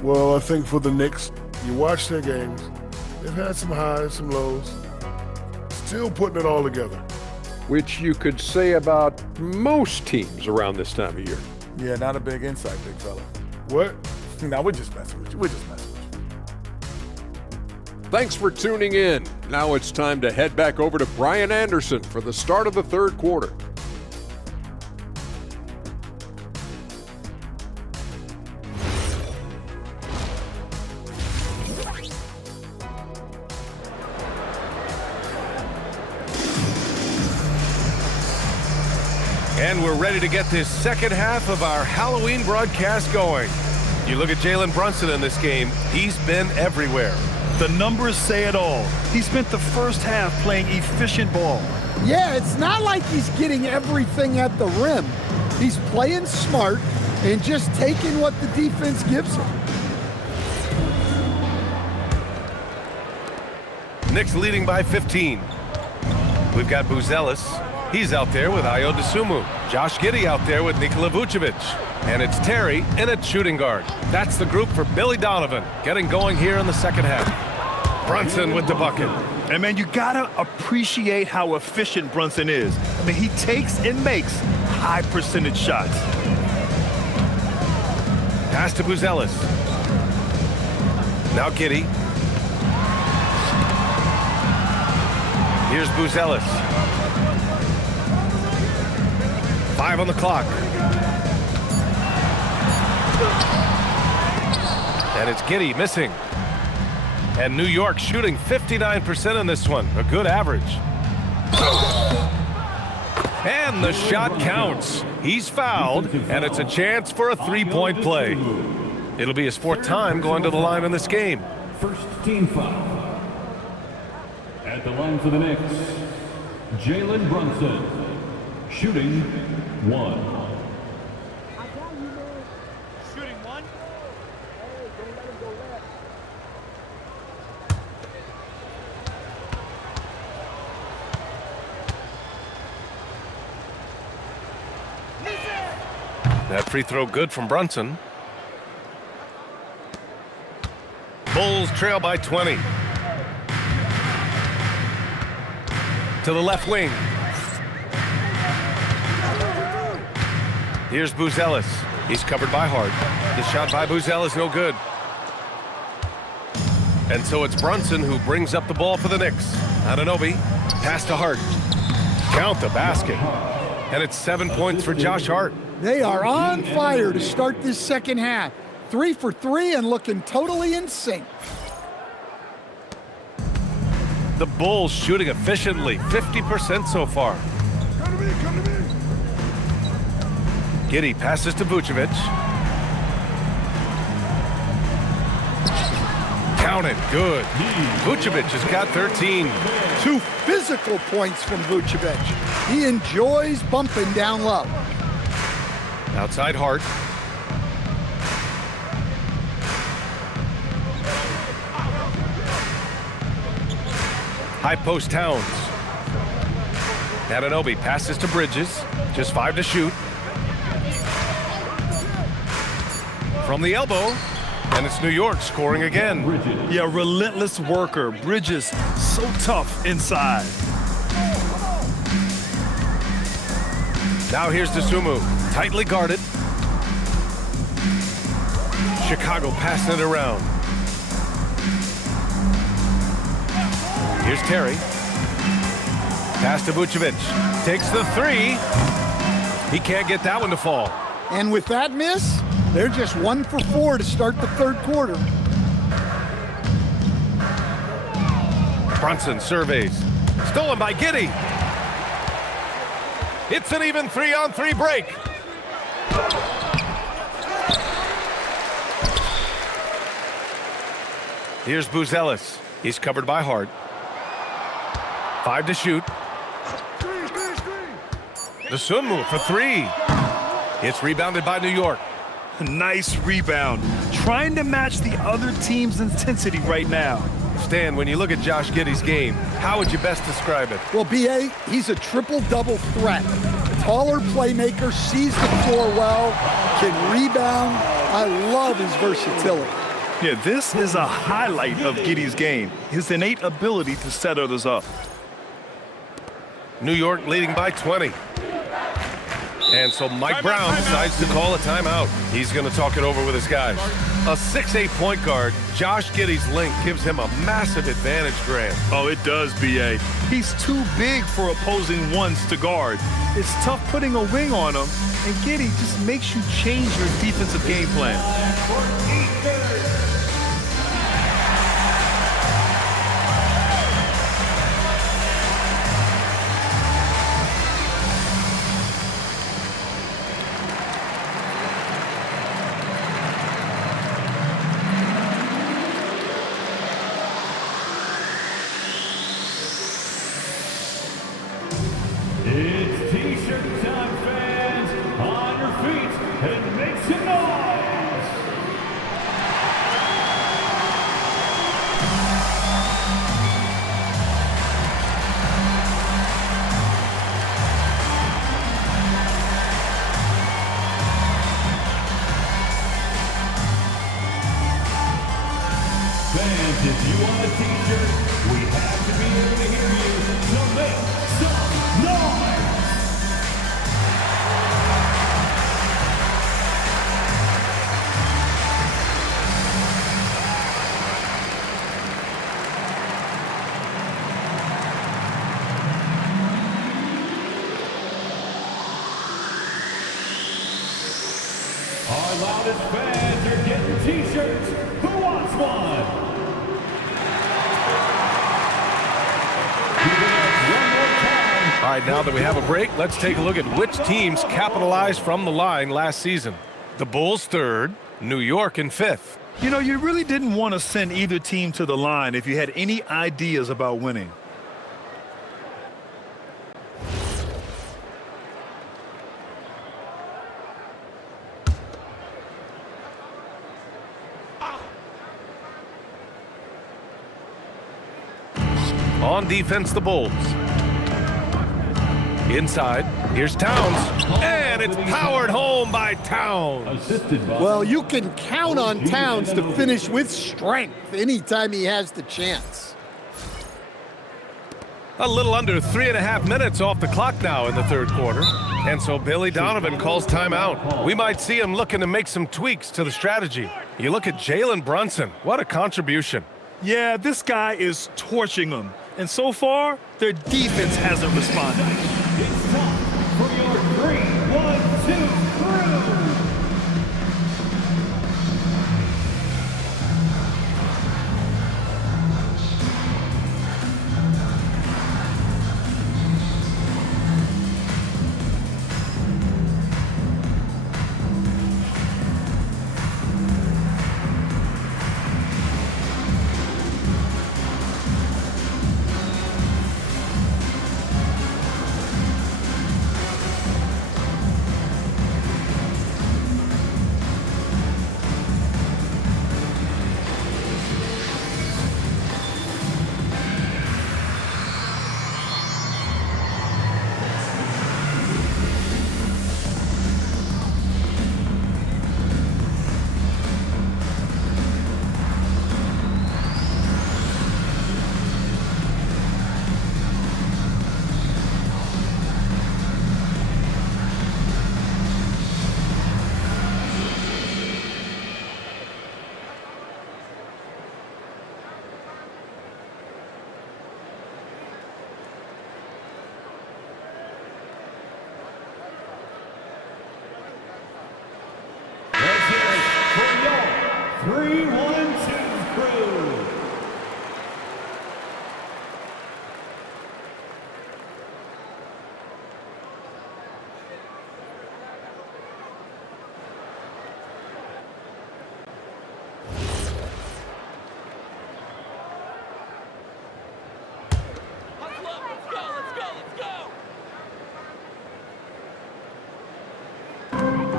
Well, I think for the Knicks, you watch their games. They've had some highs, some lows. Still putting it all together. Which you could say about most teams around this time of year. Yeah, not a big insight, big fella. What? No, we're just messing with you. We're just messing with you. Thanks for tuning in. Now it's time to head back over to Brian Anderson for the start of the third quarter. And we're ready to get this second half of our Halloween broadcast going. You look at Jalen Brunson in this game, he's been everywhere. The numbers say it all. He spent the first half playing efficient ball. Yeah, it's not like he's getting everything at the rim. He's playing smart and just taking what the defense gives him. Knicks leading by 15. We've got Buzelis. He's out there with Ayo Dosunmu. Josh Giddey out there with Nikola Vučević. And it's Terry in at shooting guard. That's the group for Billy Donovan getting going here in the second half. Brunson with the bucket. And man, you gotta appreciate how efficient Brunson is. I mean, he takes and makes high percentage shots. Pass to Buzelis. Now Giddey. Here's Buzelis. 5 on the clock. And it's Giddey missing. And New York shooting 59% in this one. A good average. And the shot counts. He's fouled, and it's a chance for a three-point play. It'll be his fourth time going to the line in this game. First team foul. At the line for the Knicks, Jalen Brunson. Shooting 1. That free throw good from Brunson. Bulls trail by 20. To the left wing. Here's Buzelis. He's covered by Hart. The shot by Buzelis no good. And so it's Brunson who brings up the ball for the Knicks. Anunoby, pass to Hart. Count the basket. And it's 7 points for Josh Hart. They are on fire to start this second half. 3 for 3 and looking totally in sync. The Bulls shooting efficiently, 50% so far. Giddey passes to Vučević. Count it, good. Vučević has got 13. 2 physical points from Vučević. He enjoys bumping down low. Outside Hart. High post Towns. Anunoby passes to Bridges. Just 5 to shoot. From the elbow. And it's New York scoring again. Yeah, relentless worker. Bridges, so tough inside. Now here's Dosunmu. Tightly guarded. Chicago passing it around. Here's Terry. Pass to Vučević. Takes the 3. He can't get that one to fall. And with that miss, they're just 1 for 4 to start the third quarter. Brunson surveys. Stolen by Giddey. It's an even 3-on-3 break. Here's Buzelis. He's covered by Hart. 5 to shoot. Dosunmu for 3. It's rebounded by New York. Nice rebound. Trying to match the other team's intensity right now. Stan, when you look at Josh Giddey's game, how would you best describe it? Well, B.A., he's a triple-double threat. Taller playmaker, sees the floor well, can rebound. I love his versatility. Yeah, this is a highlight of Giddey's game, his innate ability to set others up. New York leading by 20. And so Mike Brown decides to call a timeout. He's going to talk it over with his guys. A 6'8" point guard, Josh Giddey's length gives him a massive advantage, Grant. Oh, it does, B.A. He's too big for opposing ones to guard. It's tough putting a wing on him, and Giddey just makes you change your defensive game plan. fans, if you want a t-shirt, we have to be able to hear you, so make some noise! Our loudest fans are getting t-shirts. Who wants one? All right, now that we have a break, let's take a look at which teams capitalized from the line last season. The Bulls third, New York in fifth. You know, you really didn't want to send either team to the line if you had any ideas about winning. On defense, the Bulls. Inside, here's Towns, and it's powered home by Towns. Well, you can count on Towns to finish with strength anytime he has the chance. A little under 3.5 minutes off the clock now in the third quarter. And so Billy Donovan calls timeout. We might see him looking to make some tweaks to the strategy. You look at Jalen Brunson. What a contribution. Yeah, this guy is torching them. And so far, their defense hasn't responded. It's time for your 3-1-2 crew.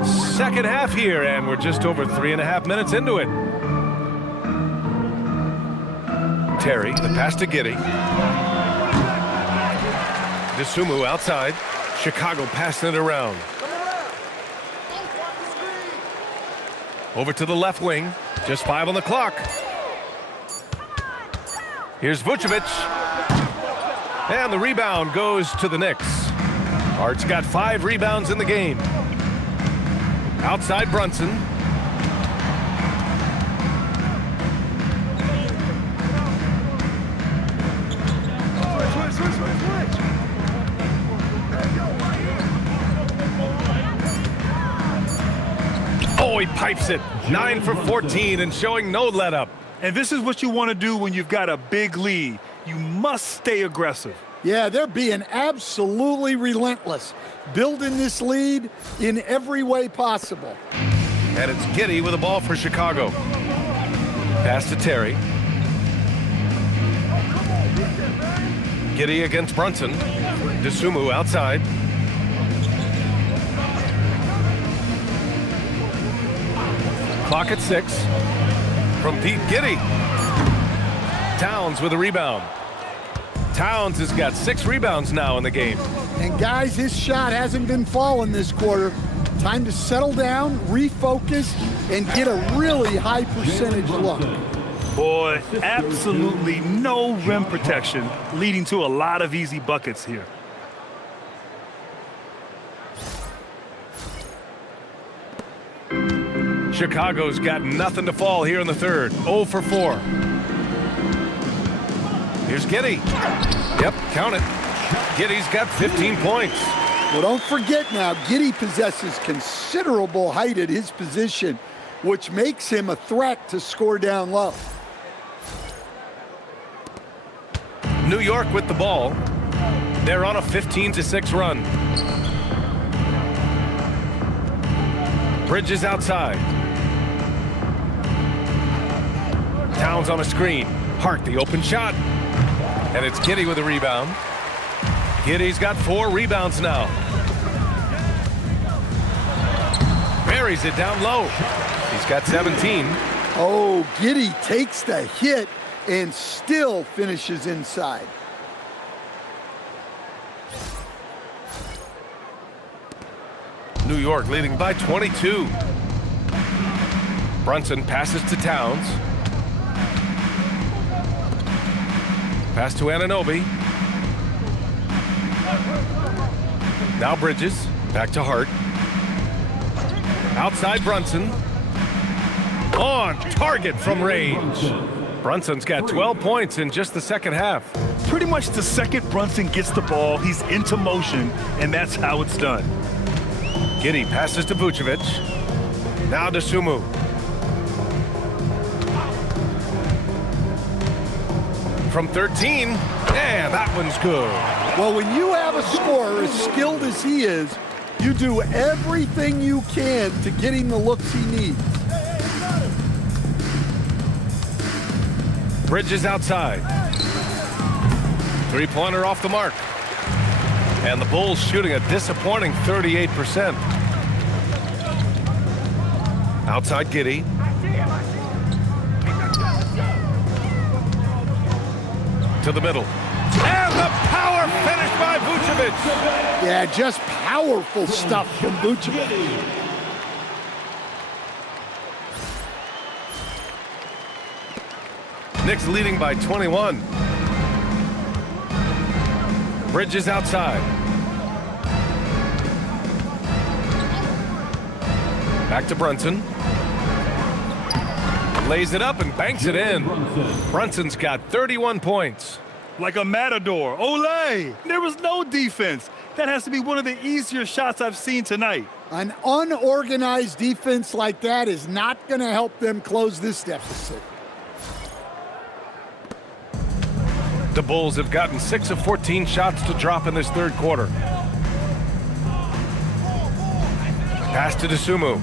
Second half here, and we're just over 3.5 minutes into it. Terry, the pass to Giddey. DeSumo outside. Chicago passing it around. Over to the left wing. Just 5 on the clock. Here's Vučević. And the rebound goes to the Knicks. Hart's got 5 rebounds in the game. Outside Brunson. Oh, he pipes it. 9 for 14 and showing no let up. And this is what you want to do when you've got a big lead. You must stay aggressive. Yeah, they're being absolutely relentless, building this lead in every way possible. And it's Giddey with the ball for Chicago. Pass to Terry. Giddey against Brunson. DeSumo outside. Clock at 6. From Pete Giddey. Towns with a rebound. Towns has got 6 rebounds now in the game. And guys, his shot hasn't been falling this quarter. Time to settle down, refocus, and get a really high percentage look. Boy, absolutely no rim protection, leading to a lot of easy buckets here. Chicago's got nothing to fall here in the third. 0 for 4. Here's Giddey. Yep, count it. Giddey's got 15 points. Well, don't forget now, Giddey possesses considerable height at his position, which makes him a threat to score down low. New York with the ball. They're on a 15-6 run. Bridges outside. Towns on a screen. Hart the open shot. And it's Giddey with a rebound. Giddey's got 4 rebounds now. Buries it down low. He's got 17. Oh, Giddey takes the hit and still finishes inside. New York leading by 22. Brunson passes to Towns. Pass to Anunoby. Now Bridges. Back to Hart. Outside Brunson. On target from range. Brunson's got 12 points in just the second half. Pretty much the second Brunson gets the ball, he's into motion, and that's how it's done. Giddey passes to Vučević. Now to Sumu. From 13, and that one's good. Well, when you have a scorer as skilled as he is, you do everything you can to get him the looks he needs. Bridges outside. Three-pointer off the mark. And the Bulls shooting a disappointing 38%. Outside Giddey. To the middle. And the power finish by Vučević. Yeah, just powerful stuff from Vučević. Knicks leading by 21. Bridges outside. Back to Brunson. Lays it up and banks it in. Brunson's got 31 points. Like a matador. Ole! There was no defense. That has to be one of the easier shots I've seen tonight. An unorganized defense like that is not going to help them close this deficit. The Bulls have gotten 6 of 14 shots to drop in this third quarter. Pass to Sumu.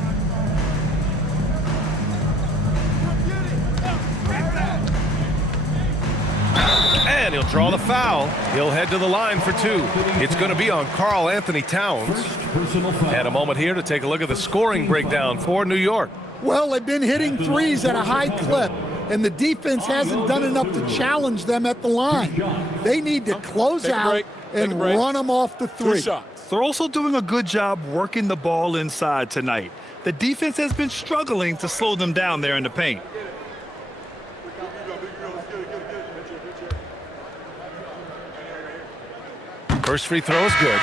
And he'll draw the foul. He'll head to the line for 2. It's going to be on Karl-Anthony Towns. And a moment here to take a look at the scoring breakdown for New York. Well, they've been hitting threes at a high clip, and the defense hasn't done enough to challenge them at the line. They need to close out and run them off the three. They're also doing a good job working the ball inside tonight. The defense has been struggling to slow them down there in the paint. First free throw is good.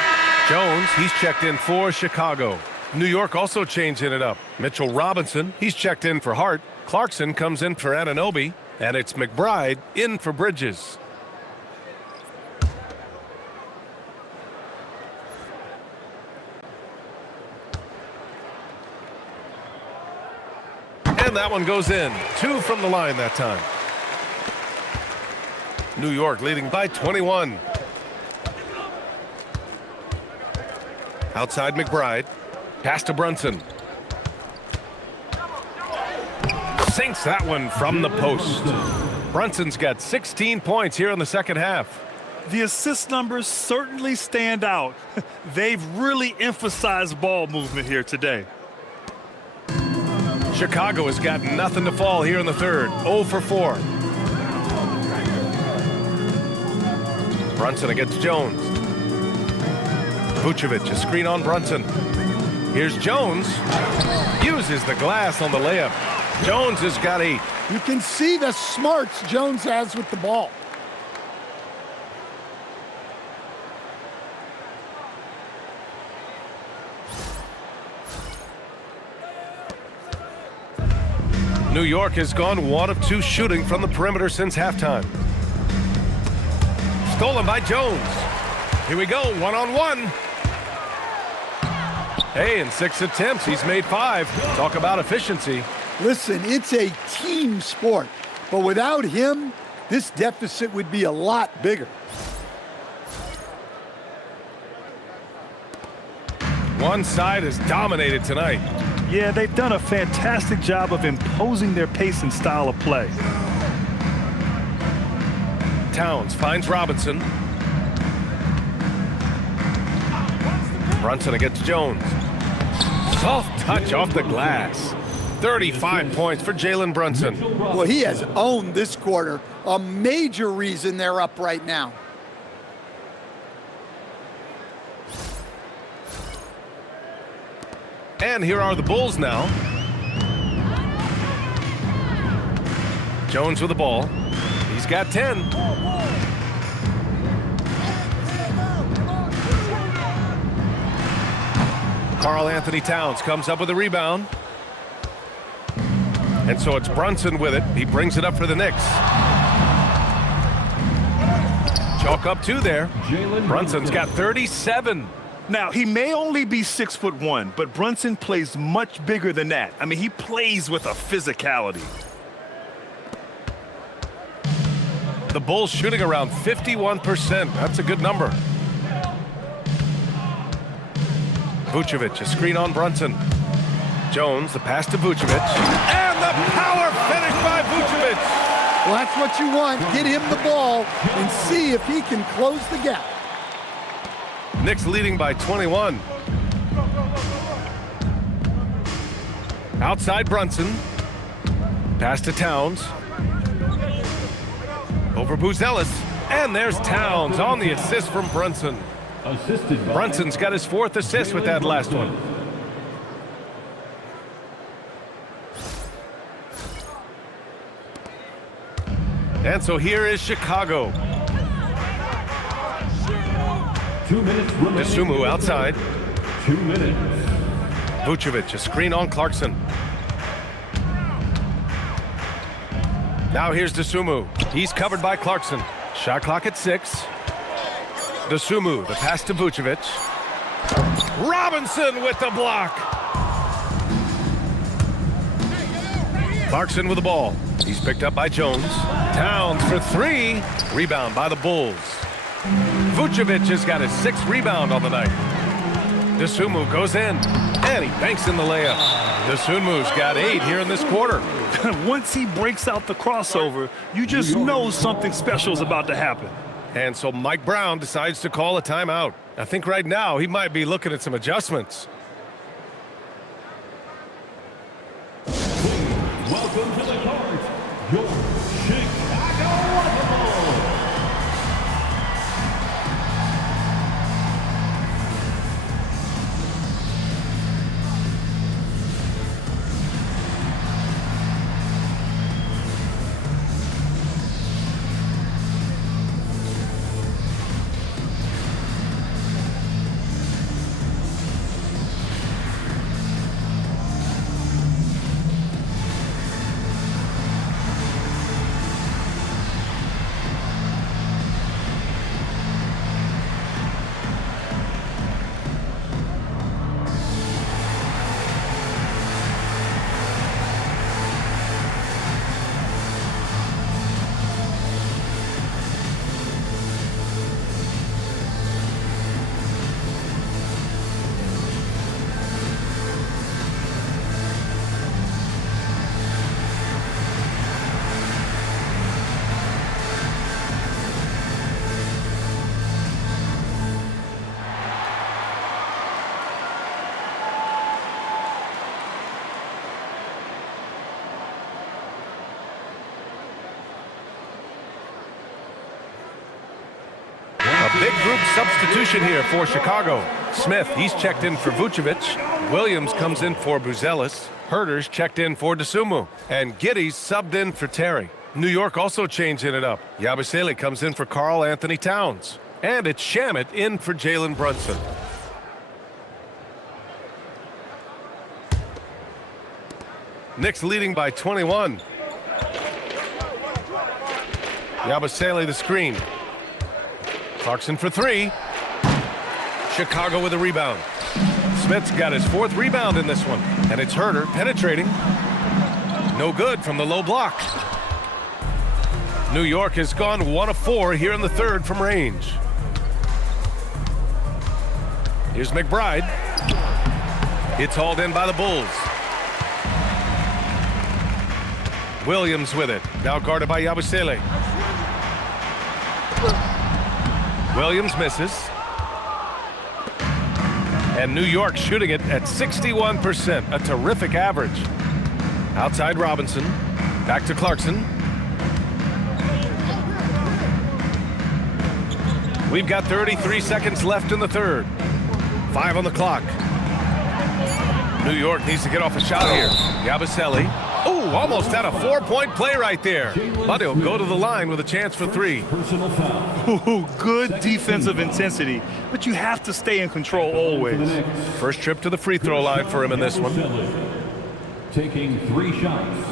Jones, he's checked in for Chicago. New York also changing it up. Mitchell Robinson, he's checked in for Hart. Clarkson comes in for Anunoby. And it's McBride in for Bridges. And that one goes in. 2 from the line that time. New York leading by 21. Outside McBride. Pass to Brunson. Sinks that one from the post. Brunson's got 16 points here in the second half. The assist numbers certainly stand out. They've really emphasized ball movement here today. Chicago has got nothing to fall here in the third. 0 for 4. Brunson against Jones. Vučević, a screen on Brunson. Here's Jones. Uses the glass on the layup. Jones has got 8. You can see the smarts Jones has with the ball. New York has gone 1 of 2 shooting from the perimeter since halftime. Stolen by Jones. Here we go, 1-on-1. Hey, in 6 attempts, he's made 5. Talk about efficiency. Listen, it's a team sport, but without him, this deficit would be a lot bigger. One side is dominated tonight. Yeah, they've done a fantastic job of imposing their pace and style of play. Towns finds Robinson. Brunson against Jones. Soft touch off the glass. 35 points for Jalen Brunson. Well, he has owned this quarter. A major reason they're up right now. And here are the Bulls now. Jones with the ball. He's got 10. Karl-Anthony Towns comes up with a rebound. And so it's Brunson with it. He brings it up for the Knicks. Chalk up 2 there. Brunson's got 37. Now, he may only be 6'1", but Brunson plays much bigger than that. I mean, he plays with a physicality. The Bulls shooting around 51%. That's a good number. Vučević, a screen on Brunson. Jones, the pass to Vučević. And the power finish by Vučević. Well, that's what you want. Get him the ball and see if he can close the gap. Knicks leading by 21. Outside Brunson. Pass to Towns. Over Buzelis. And there's Towns on the assist from Brunson. Brunson's got his 4th assist with that last one. And so here is Chicago. 2 minutes remaining. Dosunmu outside. 2 minutes. Vučević, a screen on Clarkson. Now here's Dosunmu. He's covered by Clarkson. Shot clock at 6. Dosunmu, the pass to Vučević. Robinson with the block. Clarkson with the ball. He's picked up by Jones. Towns for 3. Rebound by the Bulls. Vučević has got his 6th rebound on the night. Dosunmu goes in, and he banks in the layup. Dosunmu's got 8 here in this quarter. Once he breaks out the crossover, you just know something special is about to happen. And so Mike Brown decides to call a timeout. I think right now he might be looking at some adjustments. Welcome to the court, your Chicago Bulls. Big group substitution here for Chicago. Smith, he's checked in for Vučević. Williams comes in for Buzelis. Herter's checked in for Dosunmu, and Giddey's subbed in for Terry. New York also changing it up. Yabusele comes in for Karl-Anthony Towns. And it's Shamet in for Jalen Brunson. Knicks leading by 21. Yabusele the screen. Clarkson for three. Chicago with a rebound. Smith's got his 4th rebound in this one. And it's Herter penetrating. No good from the low block. New York has gone 1 of 4 here in the 3rd from range. Here's McBride. It's hauled in by the Bulls. Williams with it. Now guarded by Yabusele. Williams misses. And New York shooting it at 61%, a terrific average. Outside Robinson. Back to Clarkson. We've got 33 seconds left in the 3rd. 5 on the clock. New York needs to get off a shot here. Yabusele. Oh, almost had a 4-point play right there. But he'll go to the line with a chance for 3. Ooh, good defensive intensity, but you have to stay in control always. First trip to the free throw line for him in this one. Taking 3 shots.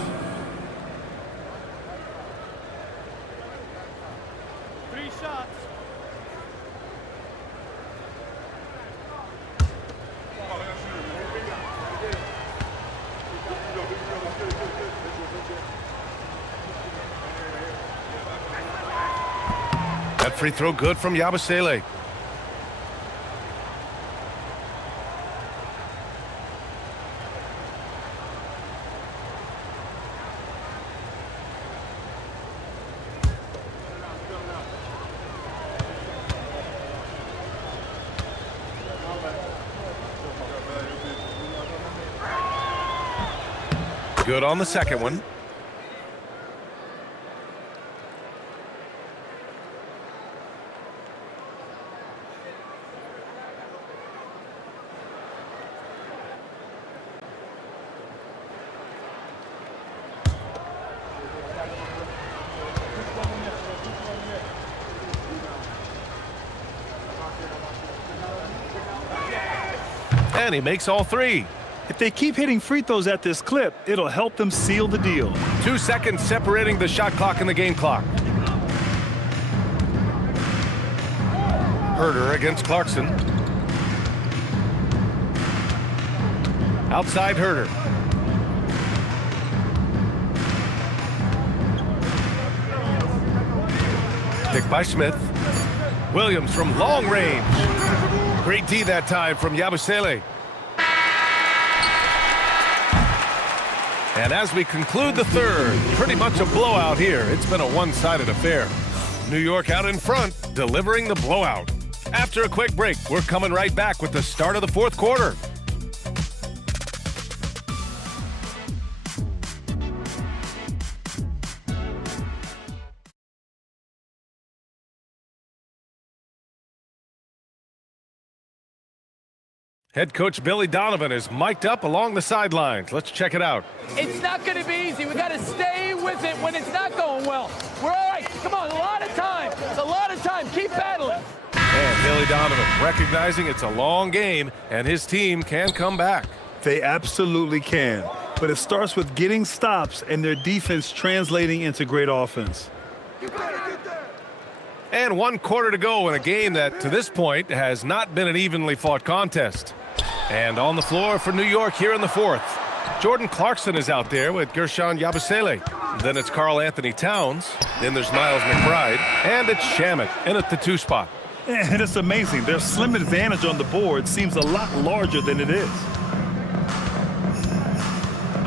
That free throw good from Yabusele. Good on the second one. And he makes all 3. If they keep hitting free throws at this clip, it'll help them seal the deal. 2 seconds separating the shot clock and the game clock. Herter against Clarkson. Outside Herter. Pick by Smith. Williams from long range. Great D that time from Yabusele. And as we conclude the 3rd, pretty much a blowout here. It's been a one-sided affair. New York out in front, delivering the blowout. After a quick break, we're coming right back with the start of the 4th quarter. Head coach Billy Donovan is mic'd up along the sidelines. Let's check it out. It's not going to be easy. We got to stay with it when it's not going well. We're all right. Come on, a lot of time. It's a lot of time. Keep battling. And Billy Donovan recognizing it's a long game and his team can come back. They absolutely can. But it starts with getting stops and their defense translating into great offense. And 1 quarter to go in a game that, to this point, has not been an evenly fought contest. And on the floor for New York here in the 4th. Jordan Clarkson is out there with Guerschon Yabusele. Then it's Karl-Anthony Towns. Then there's Miles McBride. And it's Shamet in at the 2 spot. And it's amazing. Their slim advantage on the board seems a lot larger than it is.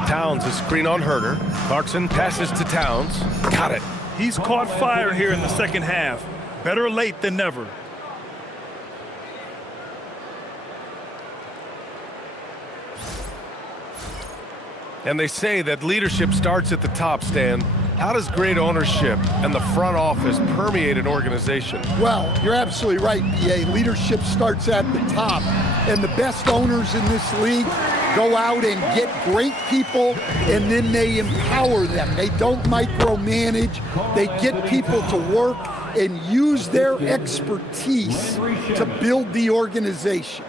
Towns is screen on Herter. Clarkson passes to Towns. Got it. He's caught fire here in the 2nd half. Better late than never. And they say that leadership starts at the top, Stan. How does great ownership and the front office permeate an organization? Well, you're absolutely right, PA. Leadership starts at the top. And the best owners in this league go out and get great people, and then they empower them. They don't micromanage. They get people to work and use their expertise to build the organization.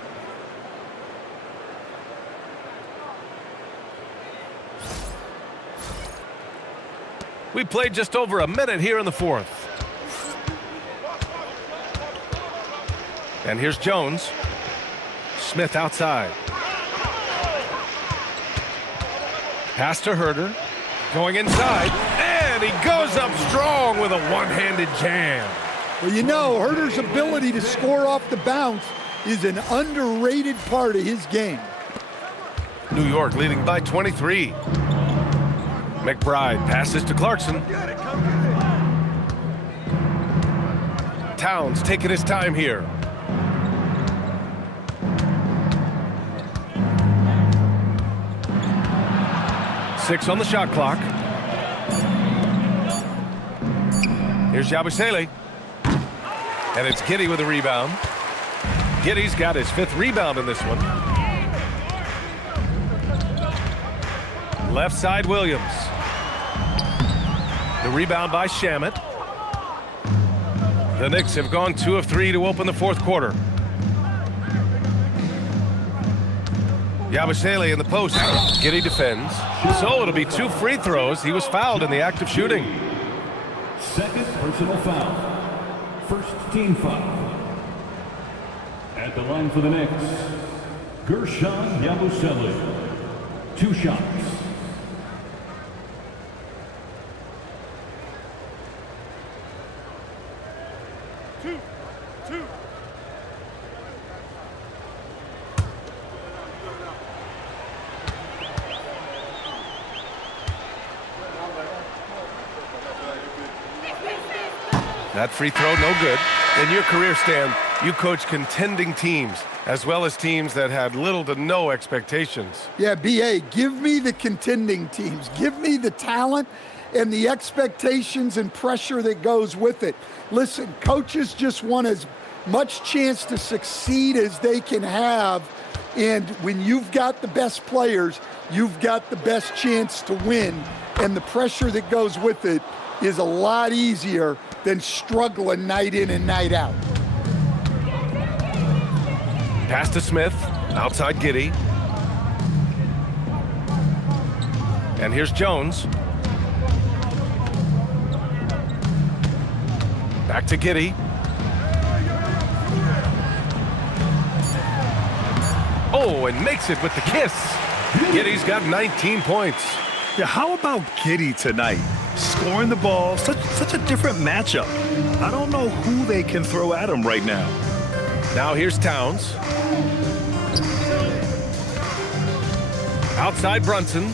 We played just over a minute here in the fourth. And here's Jones. Smith outside. Pass to Herter. Going inside. And he goes up strong with a one-handed jam. Well, you know, Herter's ability to score off the bounce is an underrated part of his game. New York leading by 23. McBride passes to Clarkson. Towns taking his time here. Six on the shot clock. Here's Yabusele. And it's Giddey with a rebound. Giddey's got his 5th rebound in this one. Left side, Williams. The rebound by Shamet. The Knicks have gone 2 of 3 to open the fourth quarter. Yabusele in the post. Giddey defends. So it'll be 2 free throws. He was fouled in the act of shooting. Second personal foul. First team foul. At the line for the Knicks, Gershon Yabusele. 2 shots. That free throw, no good. In your career, Stan, you coach contending teams as well as teams that had little to no expectations. Yeah, B.A., give me the contending teams. Give me the talent and the expectations and pressure that goes with it. Listen, coaches just want as much chance to succeed as they can have. And when you've got the best players, you've got the best chance to win. And the pressure that goes with it is a lot easier than struggling night in and night out. Pass to Smith, outside Giddey. And here's Jones. Back to Giddey. Oh, and makes it with the kiss. Giddey's got 19 points. Yeah, how about Giddey tonight? Scoring the ball, such a different matchup. I don't know who they can throw at him right now. Now here's Towns. Outside Brunson.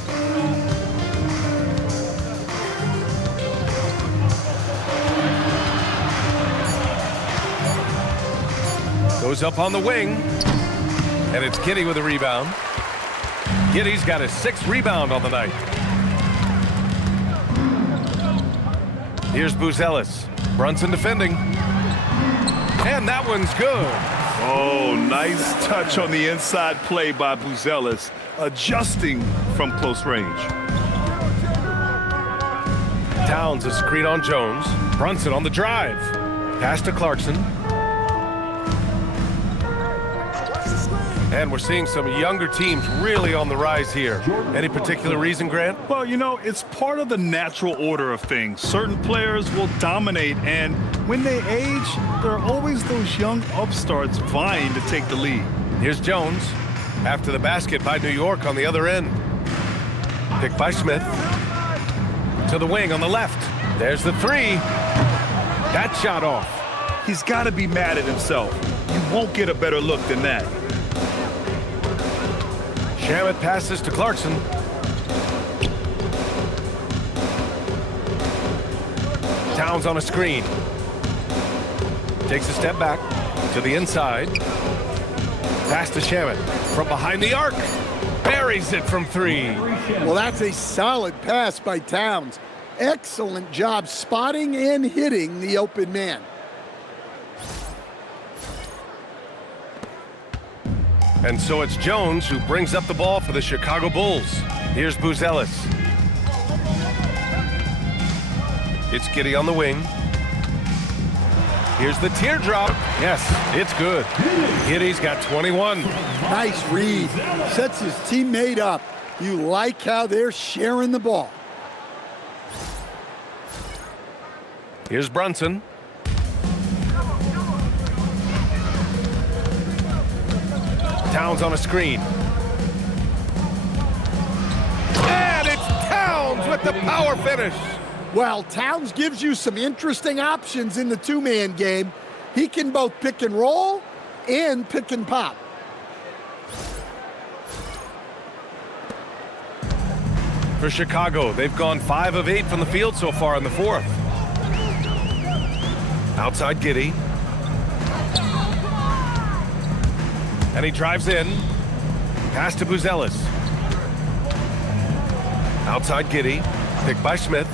Goes up on the wing. And it's Giddey with a rebound. Giddey's got his 6th rebound on the night. Here's Buzelis. Brunson defending. And that one's good. Oh, nice touch on the inside play by Buzelis, adjusting from close range. Towns a screen on Jones. Brunson on the drive. Pass to Clarkson. And we're seeing some younger teams really on the rise here. Any particular reason, Grant? Well, you know, it's part of the natural order of things. Certain players will dominate, and when they age, there are always those young upstarts vying to take the lead. Here's Jones. After the basket by New York on the other end. Picked by Smith. To the wing on the left. There's the 3. That shot off. He's got to be mad at himself. You won't get a better look than that. Shamet passes to Clarkson. Towns on a screen. Takes a step back to the inside. Pass to Shamet from behind the arc. Buries it from 3. Well, that's a solid pass by Towns. Excellent job spotting and hitting the open man. And so it's Jones who brings up the ball for the Chicago Bulls. Here's Buzelis. It's Giddey on the wing. Here's the teardrop. Yes, it's good. Giddey's got 21. Nice read. Sets his teammate up. You like how they're sharing the ball. Here's Brunson. Towns on a screen. And it's Towns with the power finish. Well, Towns gives you some interesting options in the two-man game. He can both pick and roll and pick and pop. For Chicago, they've gone 5 of 8 from the field so far in the fourth. Outside Giddey. And he drives in. Pass to Buzelis. Outside Giddey. Picked by Smith.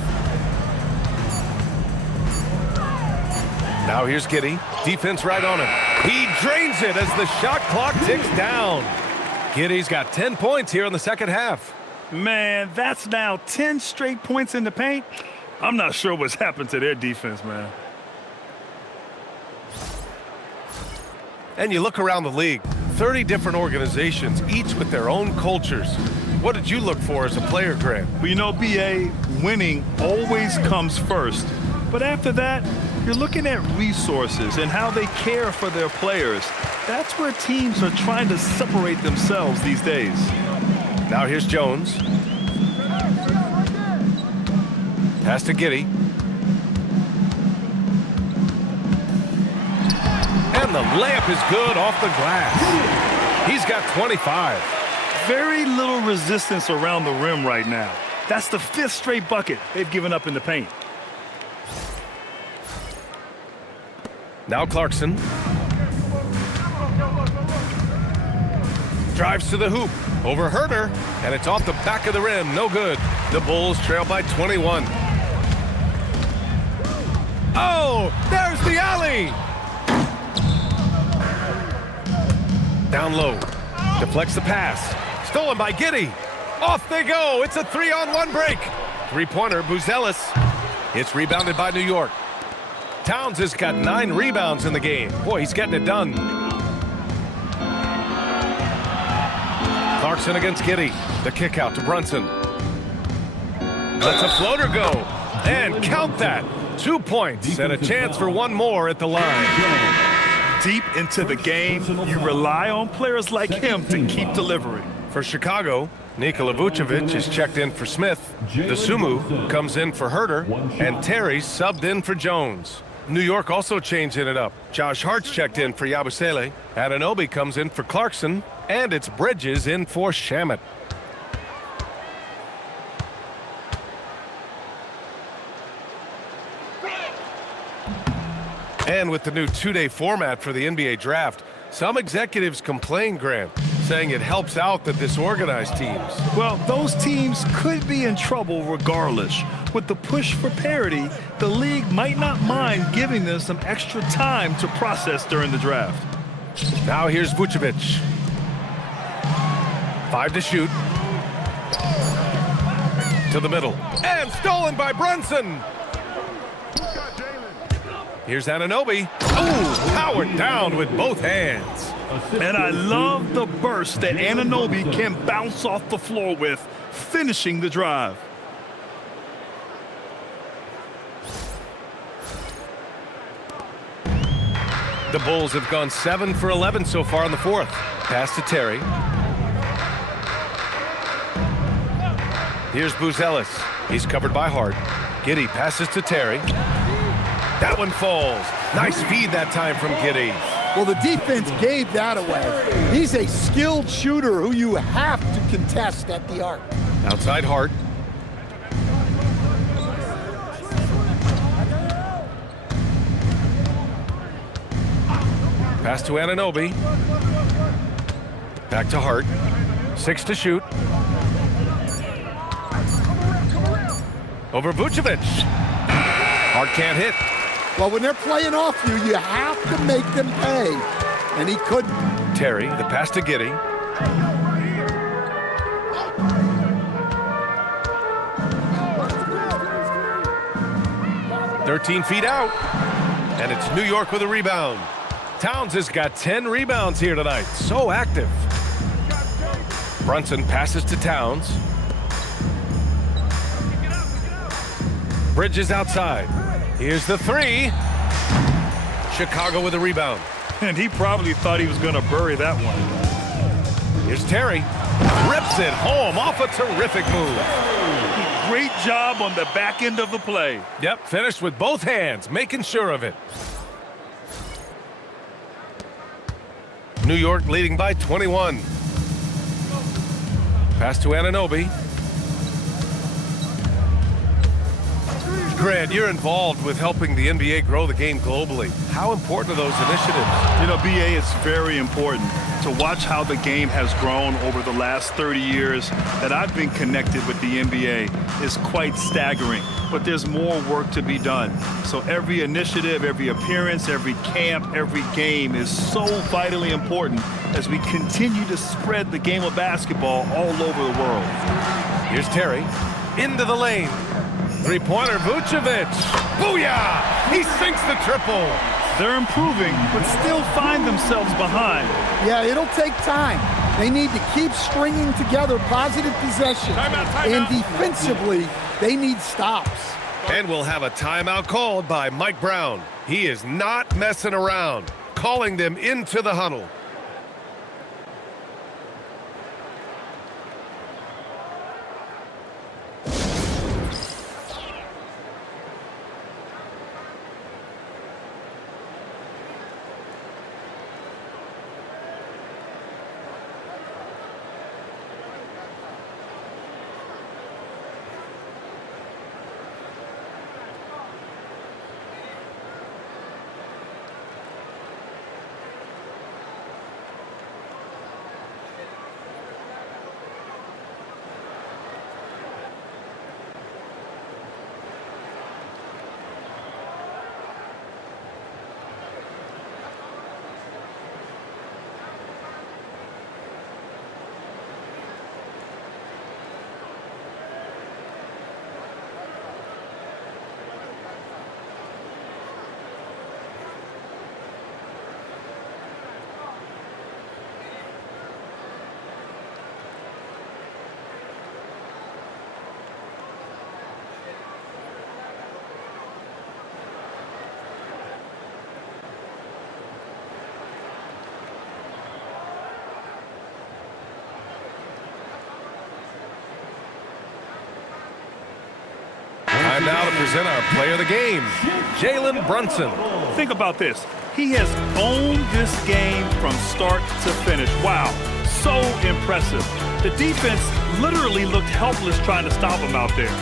Now here's Giddey. Defense right on him. He drains it as the shot clock ticks down. Giddey's got 10 points here in the second half. Man, that's now 10 straight points in the paint. I'm not sure what's happened to their defense, man. And you look around the league, 30 different organizations, each with their own cultures. What did you look for as a player, Grant? Well, you know, BA, winning always comes first. But after that, you're looking at resources and how they care for their players. That's where teams are trying to separate themselves these days. Now here's Jones. Pass to Giddey. And the layup is good off the glass. He's got 25. Very little resistance around the rim right now. That's the 5th straight bucket they've given up in the paint. Now Clarkson. Drives to the hoop. Over Herter. And it's off the back of the rim. No good. The Bulls trail by 21. Oh, there's the alley. Down low. Deflects the pass. Stolen by Giddey. Off they go. It's a 3-on-1 break. Three-pointer, Buzelis. It's rebounded by New York. Towns has got 9 rebounds in the game. Boy, he's getting it done. Clarkson against Giddey. The kick out to Brunson. Lets a floater go. And count that. 2 points and a chance for one more at the line. Deep into the game, you rely on players like him to keep delivering. For Chicago, Nikola Vučević is checked in for Smith. The Sumu comes in for Herter. And Terry subbed in for Jones. New York also changing it up. Josh Hart's checked in for Yabusele. Anunoby comes in for Clarkson. And it's Bridges in for Shamet. And with the new 2-day format for the NBA draft, some executives complain, Grant, saying it helps out the disorganized teams. Well, those teams could be in trouble regardless. With the push for parity, the league might not mind giving them some extra time to process during the draft. Now here's Vučević. 5 to shoot. To the middle. And stolen by Brunson. Here's Anunoby. Ooh, powered down with both hands. And I love the burst that Anunoby can bounce off the floor with, finishing the drive. The Bulls have gone 7 for 11 so far in the fourth. Pass to Terry. Here's Buzelis. He's covered by Hart. Giddey passes to Terry. That one falls. Nice feed that time from Giddey. Well, the defense gave that away. He's a skilled shooter who you have to contest at the arc. Outside Hart. Pass to Anunoby. Back to Hart. 6 to shoot. Over Vučević. Hart can't hit. Well, when they're playing off you, you have to make them pay. and he couldn't. Terry, the pass to Giddey. "13 feet out, and it's New York with a rebound. Towns has got 10 rebounds here tonight. So active. Brunson passes to Towns. Bridges outside. Here's the three. Chicago with a rebound. And he probably thought he was going to bury that one. Here's Terry. Rips it home off a terrific move. Great job on the back end of the play. Yep, finished with both hands, making sure of it. New York leading by 21. Pass to Anunoby. Grant, you're involved with helping the NBA grow the game globally. How important are those initiatives? You know, BA, it's very important to watch how the game has grown over the last 30 years that I've been connected with the NBA is quite staggering. But there's more work to be done. So every initiative, every appearance, every camp, every game is so vitally important as we continue to spread the game of basketball all over the world. Here's Terry. Into the lane. Three-pointer, Vučević. Booyah! He sinks the triple. They're improving, but still find themselves behind. Yeah, it'll take time. They need to keep stringing together positive possessions. And defensively, they need stops. And we'll have a timeout called by Mike Brown. He is not messing around, calling them into the huddle. Time now to present our player of the game, Jalen Brunson. Think about this. He has owned this game from start to finish. Wow, so impressive. The defense literally looked helpless trying to stop him out there.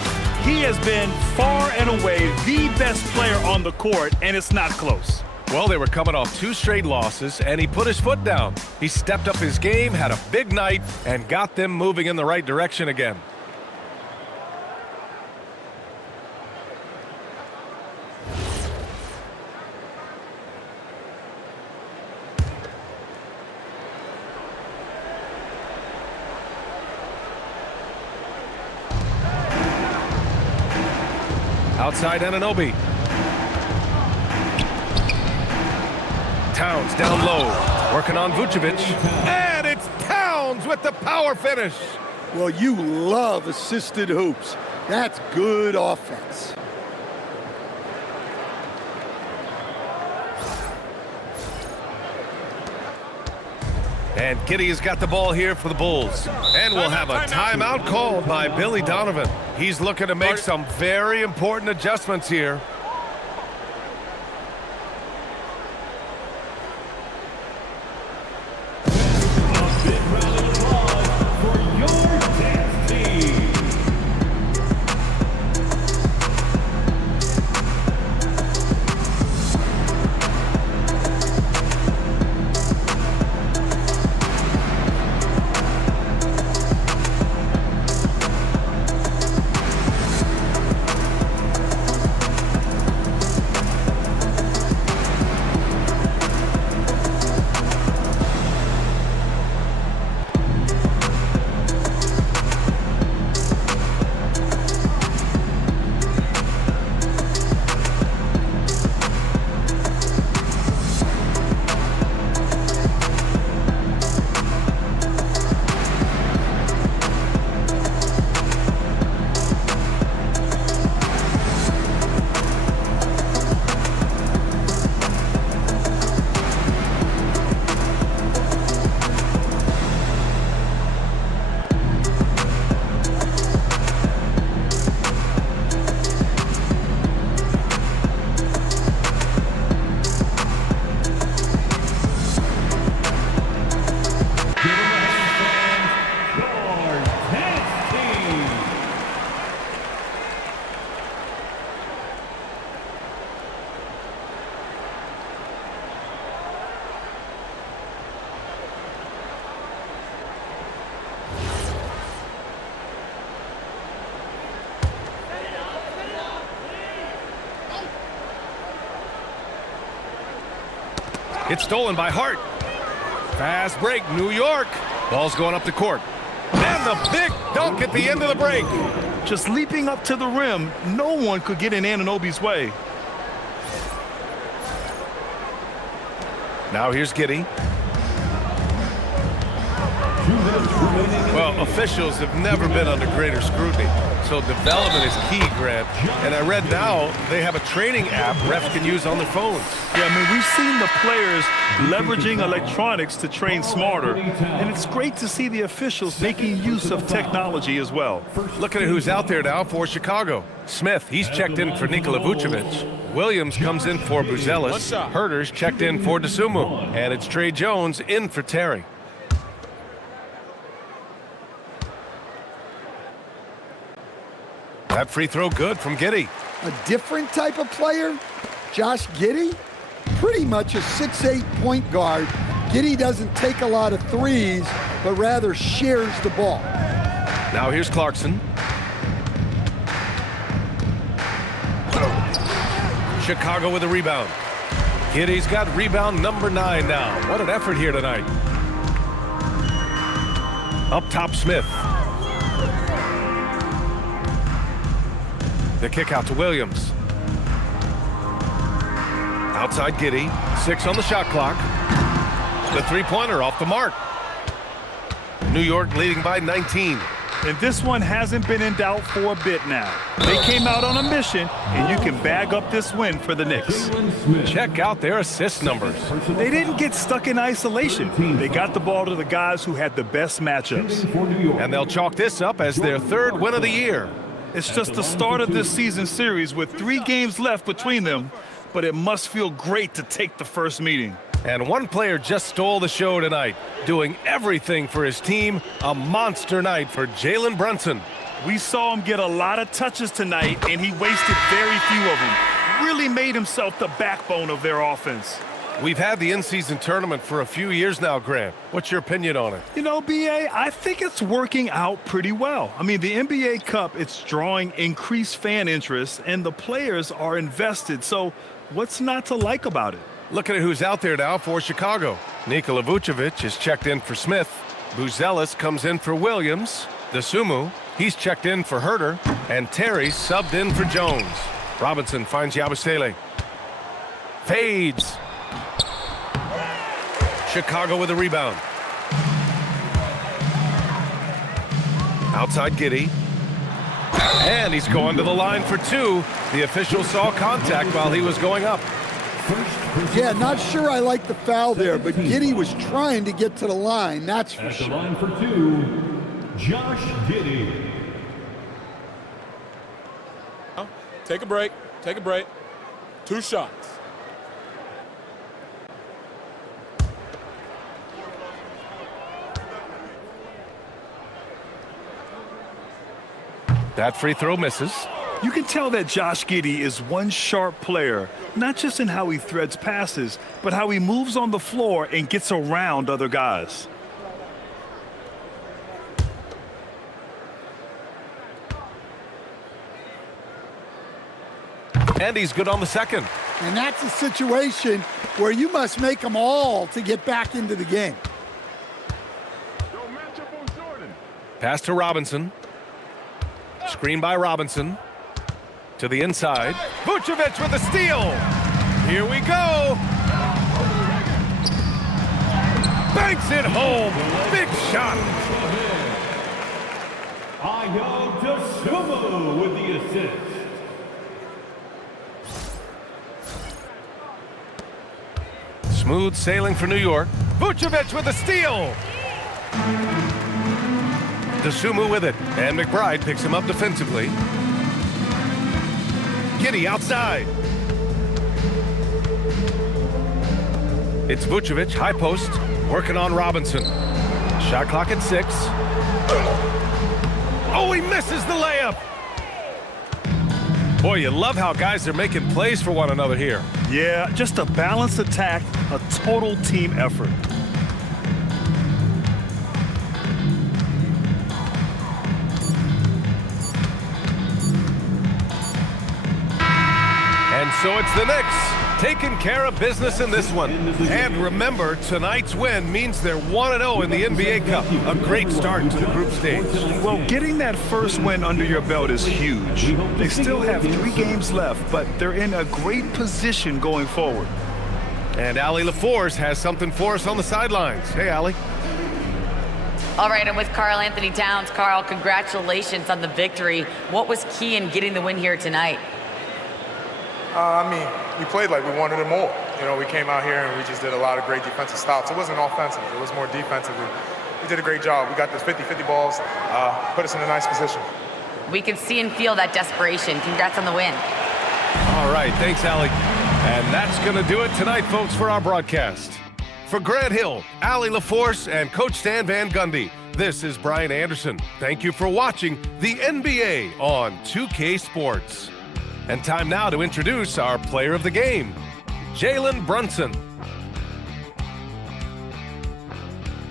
He has been far and away the best player on the court, and it's not close. Well, they were coming off 2 straight losses, and he put his foot down. He stepped up his game, had a big night, and got them moving in the right direction again. Outside Anunoby. Towns down low, working on Vučević. And it's Towns with the power finish. Well, you love assisted hoops. That's good offense. And Giddey has got the ball here for the Bulls. And we'll have a timeout called by Billy Donovan. He's looking to make some very important adjustments here. It's stolen by Hart. Fast break, New York. Ball's going up the court. And the big dunk at the end of the break. Just leaping up to the rim, no one could get in Anunoby's way. Now here's Giddey. Well, officials have never been under greater scrutiny, so development is key, Grant. And I read now they have a training app refs can use on their phones. Yeah, I mean, we've seen the players leveraging electronics to train smarter, and it's great to see the officials making use of technology as well. Look at who's out there now for Chicago. Smith, he's checked in for Nikola Vučević. Williams comes in for Buzelis. Herter's checked in for Dosunmu. And it's Trey Jones in for Terry. That free throw good from Giddey. A different type of player, Josh Giddey, pretty much a 6'8" point guard. Giddey doesn't take a lot of threes, but rather shares the ball. Now here's Clarkson. Chicago with a rebound. Giddey's got rebound number 9 now. What an effort here tonight. Up top, Smith. The kick out to Williams. Outside Giddey. 6 on the shot clock. The three-pointer off the mark. New York leading by 19. And this one hasn't been in doubt for a bit now. They came out on a mission, and you can bag up this win for the Knicks. Check out their assist numbers. They didn't get stuck in isolation. They got the ball to the guys who had the best matchups. And they'll chalk this up as their 3rd win of the year. It's just the start of this season series with 3 games left between them, but it must feel great to take the first meeting. And one player just stole the show tonight, doing everything for his team. A monster night for Jalen Brunson. We saw him get a lot of touches tonight, and he wasted very few of them. Really made himself the backbone of their offense. We've had the in-season tournament for a few years now, Grant. What's your opinion on it? You know, B.A., I think it's working out pretty well. I mean, the NBA Cup, it's drawing increased fan interest, and the players are invested. So what's not to like about it? Look at who's out there now for Chicago. Nikola Vučević is checked in for Smith. Buzelis comes in for Williams. Dosunmu, he's checked in for Herter. And Terry subbed in for Jones. Robinson finds Yabusele. Fades. Chicago with a rebound. Outside Giddey. And he's going to the line for 2. The official saw contact while he was going up. Yeah, not sure I like the foul there, but Giddey was trying to get to the line, that's for sure. At the line for 2, Josh Giddey. Take a break. Take a break. 2 shots. That free throw misses. You can tell that Josh Giddey is one sharp player, not just in how he threads passes, but how he moves on the floor and gets around other guys. And he's good on the second. And that's a situation where you must make them all to get back into the game. Pass to Robinson. Screen by Robinson. To the inside. Vučević with a steal. Here we go. Banks it home. Big shot. Dosunmu with the assist. Smooth sailing for New York. Vučević with a steal. Dosunmu with it. And McBride picks him up defensively. Giddey outside. It's Vučević, high post, working on Robinson. Shot clock at 6. Oh, he misses the layup. Boy, you love how guys are making plays for one another here. Yeah, just a balanced attack, a total team effort. And so it's the Knicks taking care of business in this one. And remember, tonight's win means they're 1-0 in the NBA Cup. A great start to the group stage. Well, getting that first win under your belt is huge. They still have 3 games left, but they're in a great position going forward. And Allie LaForce has something for us on the sidelines. Hey, Allie. All right, I'm with Karl-Anthony Towns. Karl, congratulations on the victory. What was key in getting the win here tonight? I mean, we played like we wanted it more. You know, we came out here and we just did a lot of great defensive stops. It wasn't offensive. It was more defensive. We did a great job. We got those 50-50 balls, put us in a nice position. We can see and feel that desperation. Congrats on the win. All right, thanks, Allie. And that's going to do it tonight, folks, for our broadcast. For Grant Hill, Allie LaForce, and Coach Stan Van Gundy, this is Brian Anderson. Thank you for watching the NBA on 2K Sports. And time now to introduce our player of the game, Jalen Brunson.